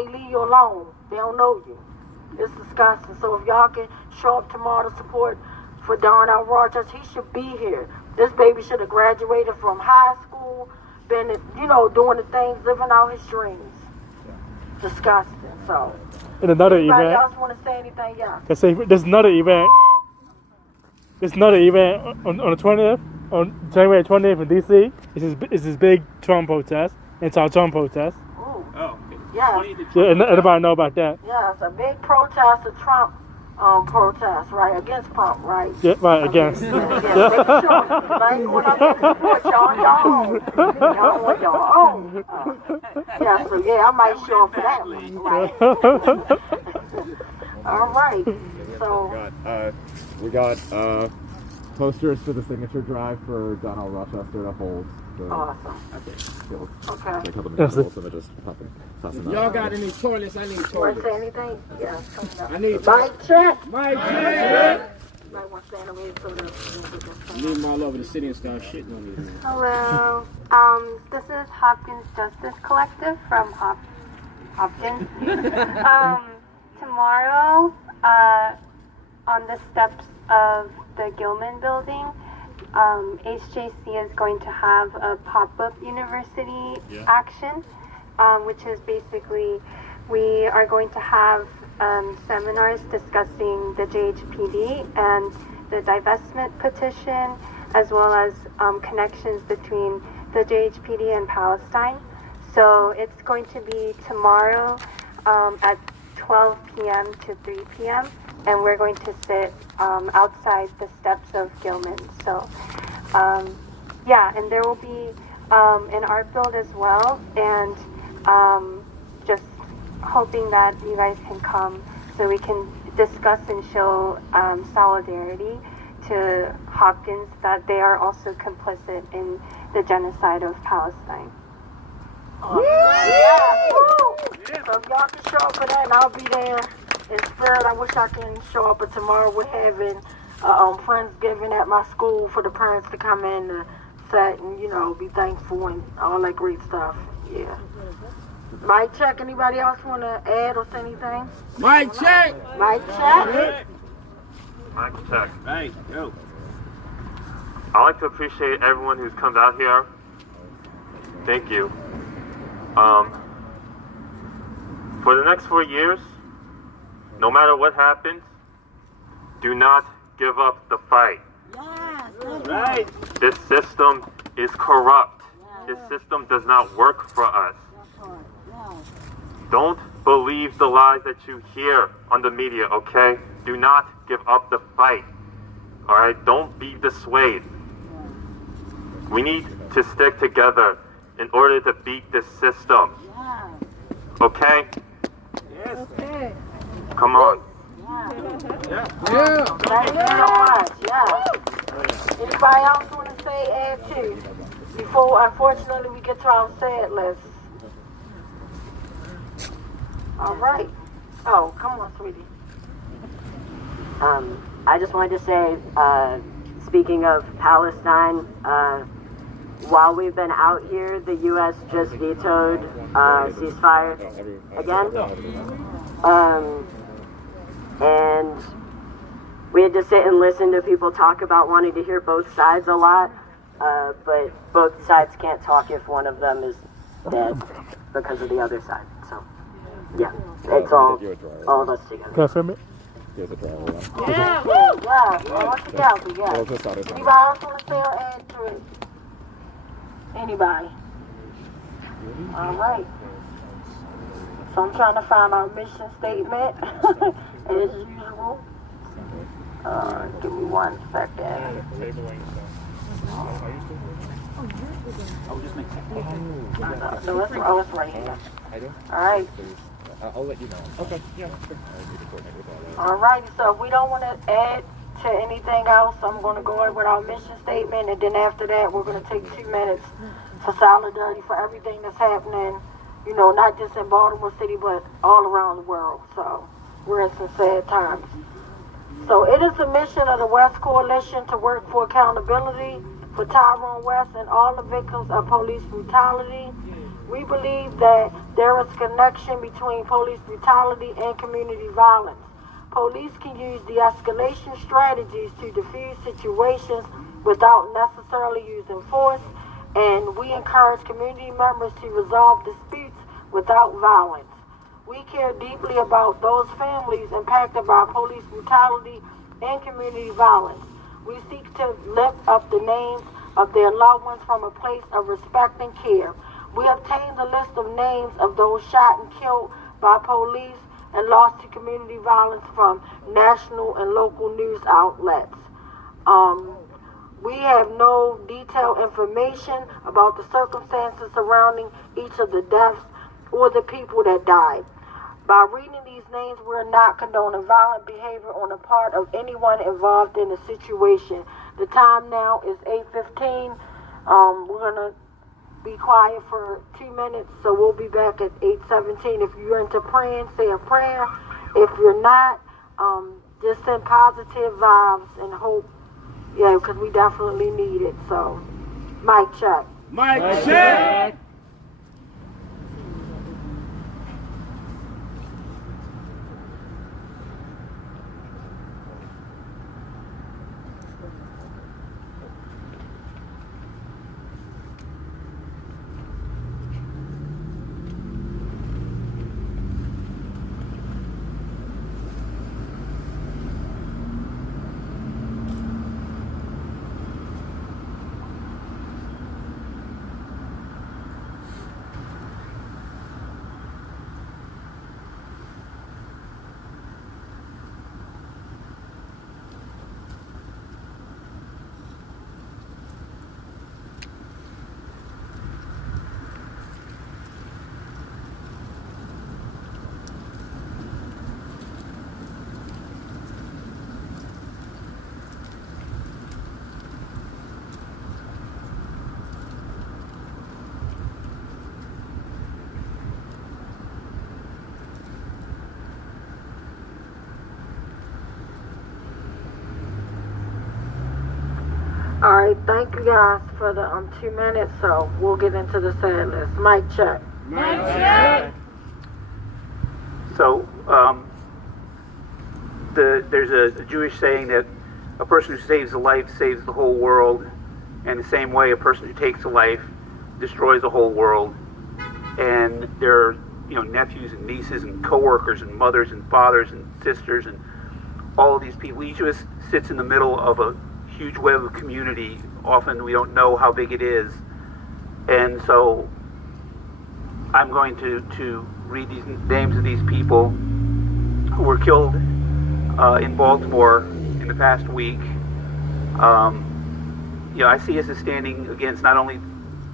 leave you alone. They don't know you. It's disgusting. So if y'all can show up tomorrow to support for Darnell Rochester, he should be here. This baby should have graduated from high school, been, doing the things, living out his dreams. Disgusting. So, And another anybody event. else want to say anything? Yeah. I say there's another event. There's another event on the 20th, on January 20th in DC. It's this big Trump protest, anti-Trump protest. Ooh. Oh. Yeah. Yeah, and everybody know about that. Yeah, it's a big protest, a Trump protest, right? Against Trump, right? Yeah, right, against. Yeah, make sure. I ain't going up there to support y'all on your own. Y'all want your own. Yeah, so yeah, I might show up for that one, right? All right. So We got posters for the signature drive for Donald Rochester to hold. Awesome. Okay. Y'all got any toilets? I need Want to toilets. say anything? Yeah, it's coming up. I need Mic check. Mic check. Might want to stand over here so that I need them all over the city and start shitting on these. Hello. This is Hopkins Justice Collective from Hopkins. Tomorrow, on the steps of the Gilman building, HJC is going to have a pop-up university action, which is basically we are going to have seminars discussing the JHPD and the divestment petition, as well as connections between the JHPD and Palestine. So it's going to be tomorrow at 12 p.m. to 3 p.m. and we're going to sit outside the steps of Gilman. So, yeah, and there will be an art build as well, and just hoping that you guys can come so we can discuss and show solidarity to Hopkins that they are also complicit in the genocide of Palestine. Yeah. Woo! So if y'all can show up for that, and I'll be there in spirit, I wish I can show up, but tomorrow we're having Friendsgiving at my school for the parents to come in to sit and, you know, be thankful and all that great stuff. Yeah. Mic check. Anybody else want to add or say anything? Mic check. Mic check. Mic check. Hey, yo. I'd like to appreciate everyone who's come out here. Thank you. For the next 4 years, no matter what happens, do not give up the fight. Right. This system is corrupt. This system does not work for us. Don't believe the lies that you hear on the media, okay? Do not give up the fight. All right? Don't be dissuaded. We need to stick together in order to beat this system. Okay? Yes. Okay. Come on. Yeah. Thank you so much. Yeah. Anybody else want to say add to? Before, unfortunately, we get to our sad list. All right. Oh, come on, sweetie. I just wanted to say, speaking of Palestine, while we've been out here, the U.S. just vetoed ceasefire again. And we had to sit and listen to people talk about wanting to hear both sides a lot, but both sides can't talk if one of them is dead because of the other side. So, yeah, it's all of us together. Can I film it? Here's a trial. Yeah, all together, yeah. Anybody else want to say or add to it? Anybody? All right. So I'm trying to find our mission statement, as usual. Give me 1 second. So it's right here. All right. I'll let you know. Okay. Yeah. All right. So if we don't want to add to anything else, I'm going to go over with our mission statement, and then after that, we're going to take 2 minutes for solidarity for everything that's happening, you know, not just in Baltimore City, but all around the world. So we're in some sad times. So it is the mission of the West Coalition to work for accountability for Tyrone West and all the victims of police brutality. We believe that there is a connection between police brutality and community violence. Police can use de-escalation strategies to diffuse situations without necessarily using force, and we encourage community members to resolve disputes without violence. We care deeply about those families impacted by police brutality and community violence. We seek to lift up the names of their loved ones from a place of respect and care. We obtained the list of names of those shot and killed by police and lost to community violence from national and local news outlets. We have no detailed information about the circumstances surrounding each of the deaths or the people that died. By reading these names, we're not condoning violent behavior on the part of anyone involved in the situation. The time now is 8:15. We're going to be quiet for 2 minutes, so we'll be back at 8:17. If you're into praying, say a prayer. If you're not, just send positive vibes and hope. Yeah, because we definitely need it. So, mic check. Mic check. All right, thank you guys for the 2 minutes. So we'll get into the set list. Mic check. Mic check. So there's a Jewish saying that a person who saves a life saves the whole world, and the same way a person who takes a life destroys the whole world. And there are nephews and nieces and coworkers and mothers and fathers and sisters and all of these people. Each of us sits in the middle of a huge web of community. Often we don't know how big it is. And so I'm going to read these names of these people who were killed in Baltimore in the past week. I see us as standing against not only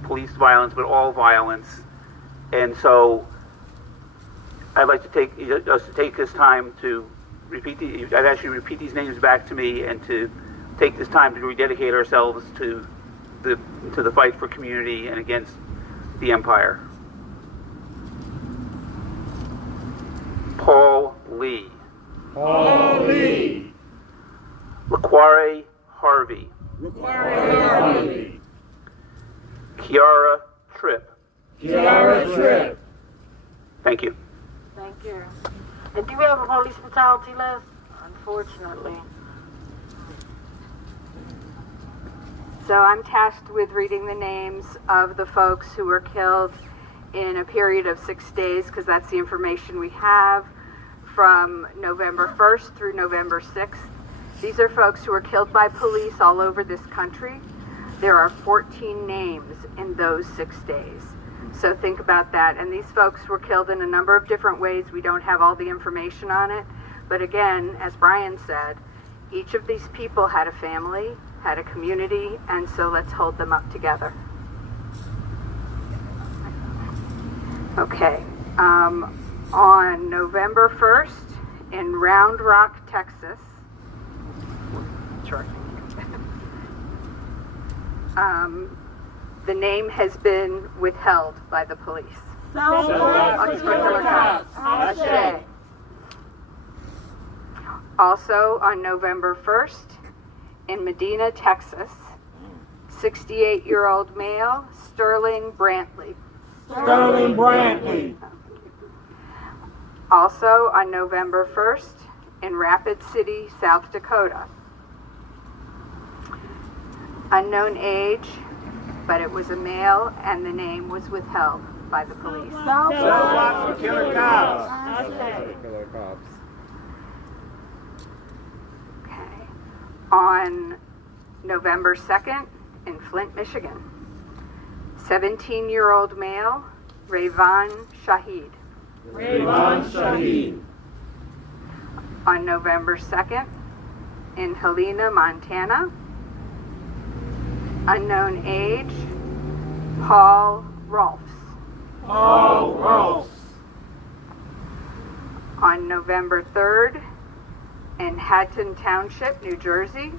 police violence but all violence. And so I'd like to take this time to repeat these names back to me, and to take this time to rededicate ourselves to the fight for community and against the empire. Paul Lee. Paul Lee. Laquare Harvey. Laquare Harvey. Kiara Tripp. Kiara Tripp. Thank you. Thank you. And do we have a police brutality list? Unfortunately. So I'm tasked with reading the names of the folks who were killed in a period of 6 days, because that's the information we have from November 1st through November 6th. These are folks who were killed by police all over this country. There are 14 names in those 6 days. So think about that. And these folks were killed in a number of different ways. We don't have all the information on it. But again, as Brian said, each of these people had a family, had a community, and so let's hold them up together. Okay. On November 1st in Round Rock, Texas, the name has been withheld by the police. Also on November 1st in Medina, Texas, 68-year-old male, Sterling Brantley. Sterling Brantley. Also on November 1st in Rapid City, South Dakota. Unknown age, but it was a male, and the name was withheld by the police. Cell block for killer cops. Okay. On November 2nd in Flint, Michigan, 17-year-old male, Rayvon Shaheed. Rayvon Shaheed. On November 2nd in Helena, Montana, unknown age, Paul Rolfs. Paul Rolfs. On November 3rd in Hatton Township, New Jersey,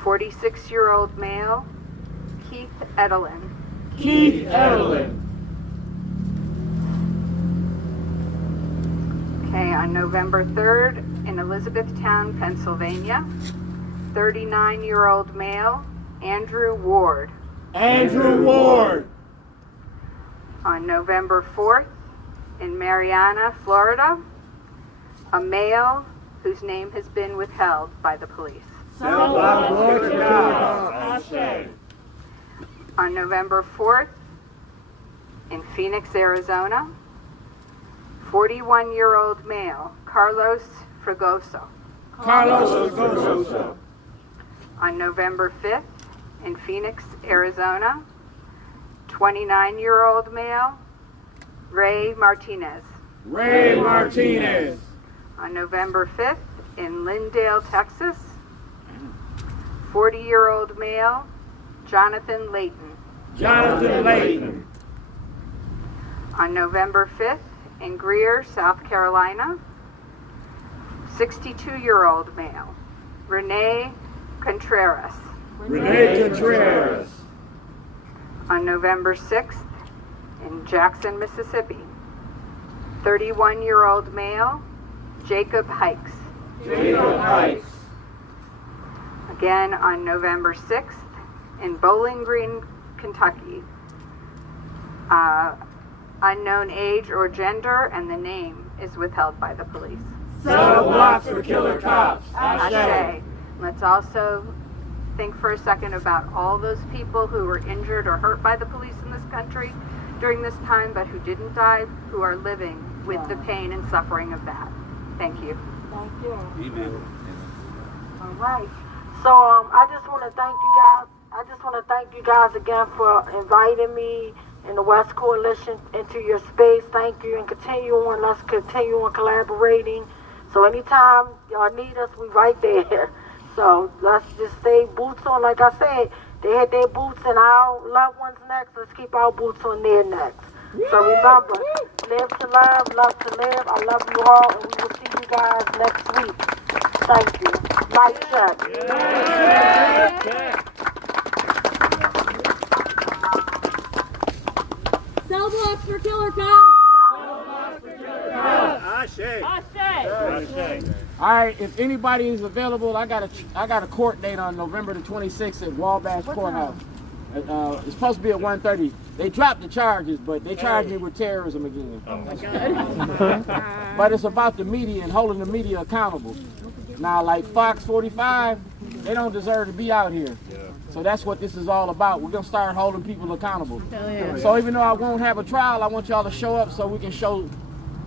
46-year-old male, Keith Edelin. Keith Edelin. Okay, on November 3rd in Elizabethtown, Pennsylvania, 39-year-old male, Andrew Ward. Andrew Ward. On November 4th, in Marianna, Florida, a male whose name has been withheld by the police. On November 4th, in Phoenix, Arizona, 41-year-old male, Carlos Fregoso. Carlos Fregoso. On November 5th, in Phoenix, Arizona, 29-year-old male, Ray Martinez. Ray Martinez. On November 5th, in Lindale, Texas, 40-year-old male, Jonathan Layton. Jonathan Layton. On November 5th, in Greer, South Carolina, 62-year-old male, Renee Contreras. Renee Contreras. On November 6th, in Jackson, Mississippi, 31-year-old male, Jacob Hikes. Jacob Hikes. again on November 6th in Bowling Green, Kentucky. Unknown age or gender, and the name is withheld by the police. Cell blocks for killer cops. Ashe. Let's also think for a second about all those people who were injured or hurt by the police in this country during this time, but who didn't die, who are living with the pain and suffering of that. Thank you. Thank you. Amen. All right. So I just want to thank you guys. I just want to thank you guys again for inviting me and the West Coalition into your space. Thank you, and continue on. Let's continue on collaborating. So anytime y'all need us, we right there. So let's just stay boots on. Like I said, they had their boots in our loved ones' necks. Let's keep our boots on their necks. So remember, live to love to live. I love you all, and we will see you guys next week. Thank you. Mic check. Cell blocks for killer cops. All right, if anybody is available, I got a court date on November the 26th at Wabash Courthouse. It's supposed to be at 1:30. They dropped the charges, but they charged me with terrorism again. Oh my God. But it's about the media and holding the media accountable. Now, like Fox 45, they don't deserve to be out here. So that's what this is all about. We're gonna start holding people accountable. So even though I won't have a trial, I want y'all to show up so we can show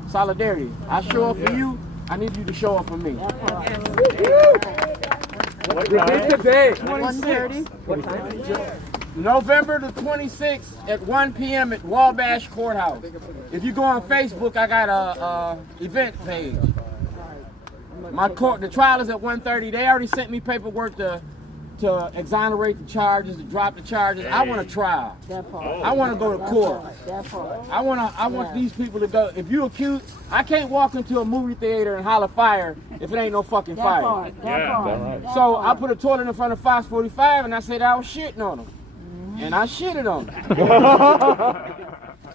solidarity. I show up for you, I need you to show up for me. Repeat the date. 26. November the 26th at 1 p.m. at Wabash Courthouse. If you go on Facebook, I got a event page. The trial is at 1:30. They already sent me paperwork to exonerate the charges, to drop the charges. I want a trial. I want to go to court. I want these people to go. If you accuse, I can't walk into a movie theater and holler fire if it ain't no fucking fire. So I put a toilet in front of Fox 45 and I said I was shitting on them. And I shitted on them.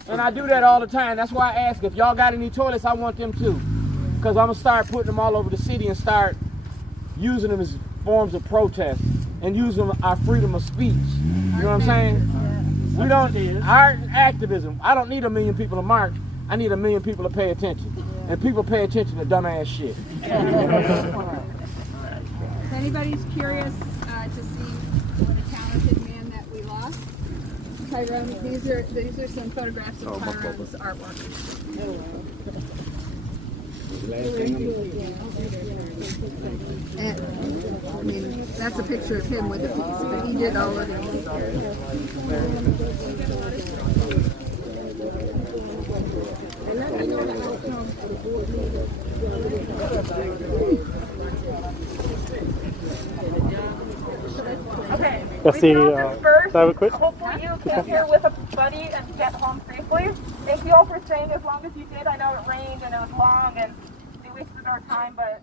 And I do that all the time. That's why I ask if y'all got any toilets, I want them too. Because I'm going to start putting them all over the city and start using them as forms of protest and using our freedom of speech. You know what I'm saying? We don't, our activism, I don't need 1 million people to march. I need 1 million people to pay attention. And people pay attention to dumbass shit. If anybody's curious to see what a talented man that we lost, Tyrone, these are some photographs of Tyrone's artwork. And, I mean, that's a picture of him with a piece, but he did all of it. Okay, Let's see, have a quick. Hopefully you came here with a buddy and get home safely. Thank you all for staying as long as you did. I know it rained and it was long and we wasted our time, but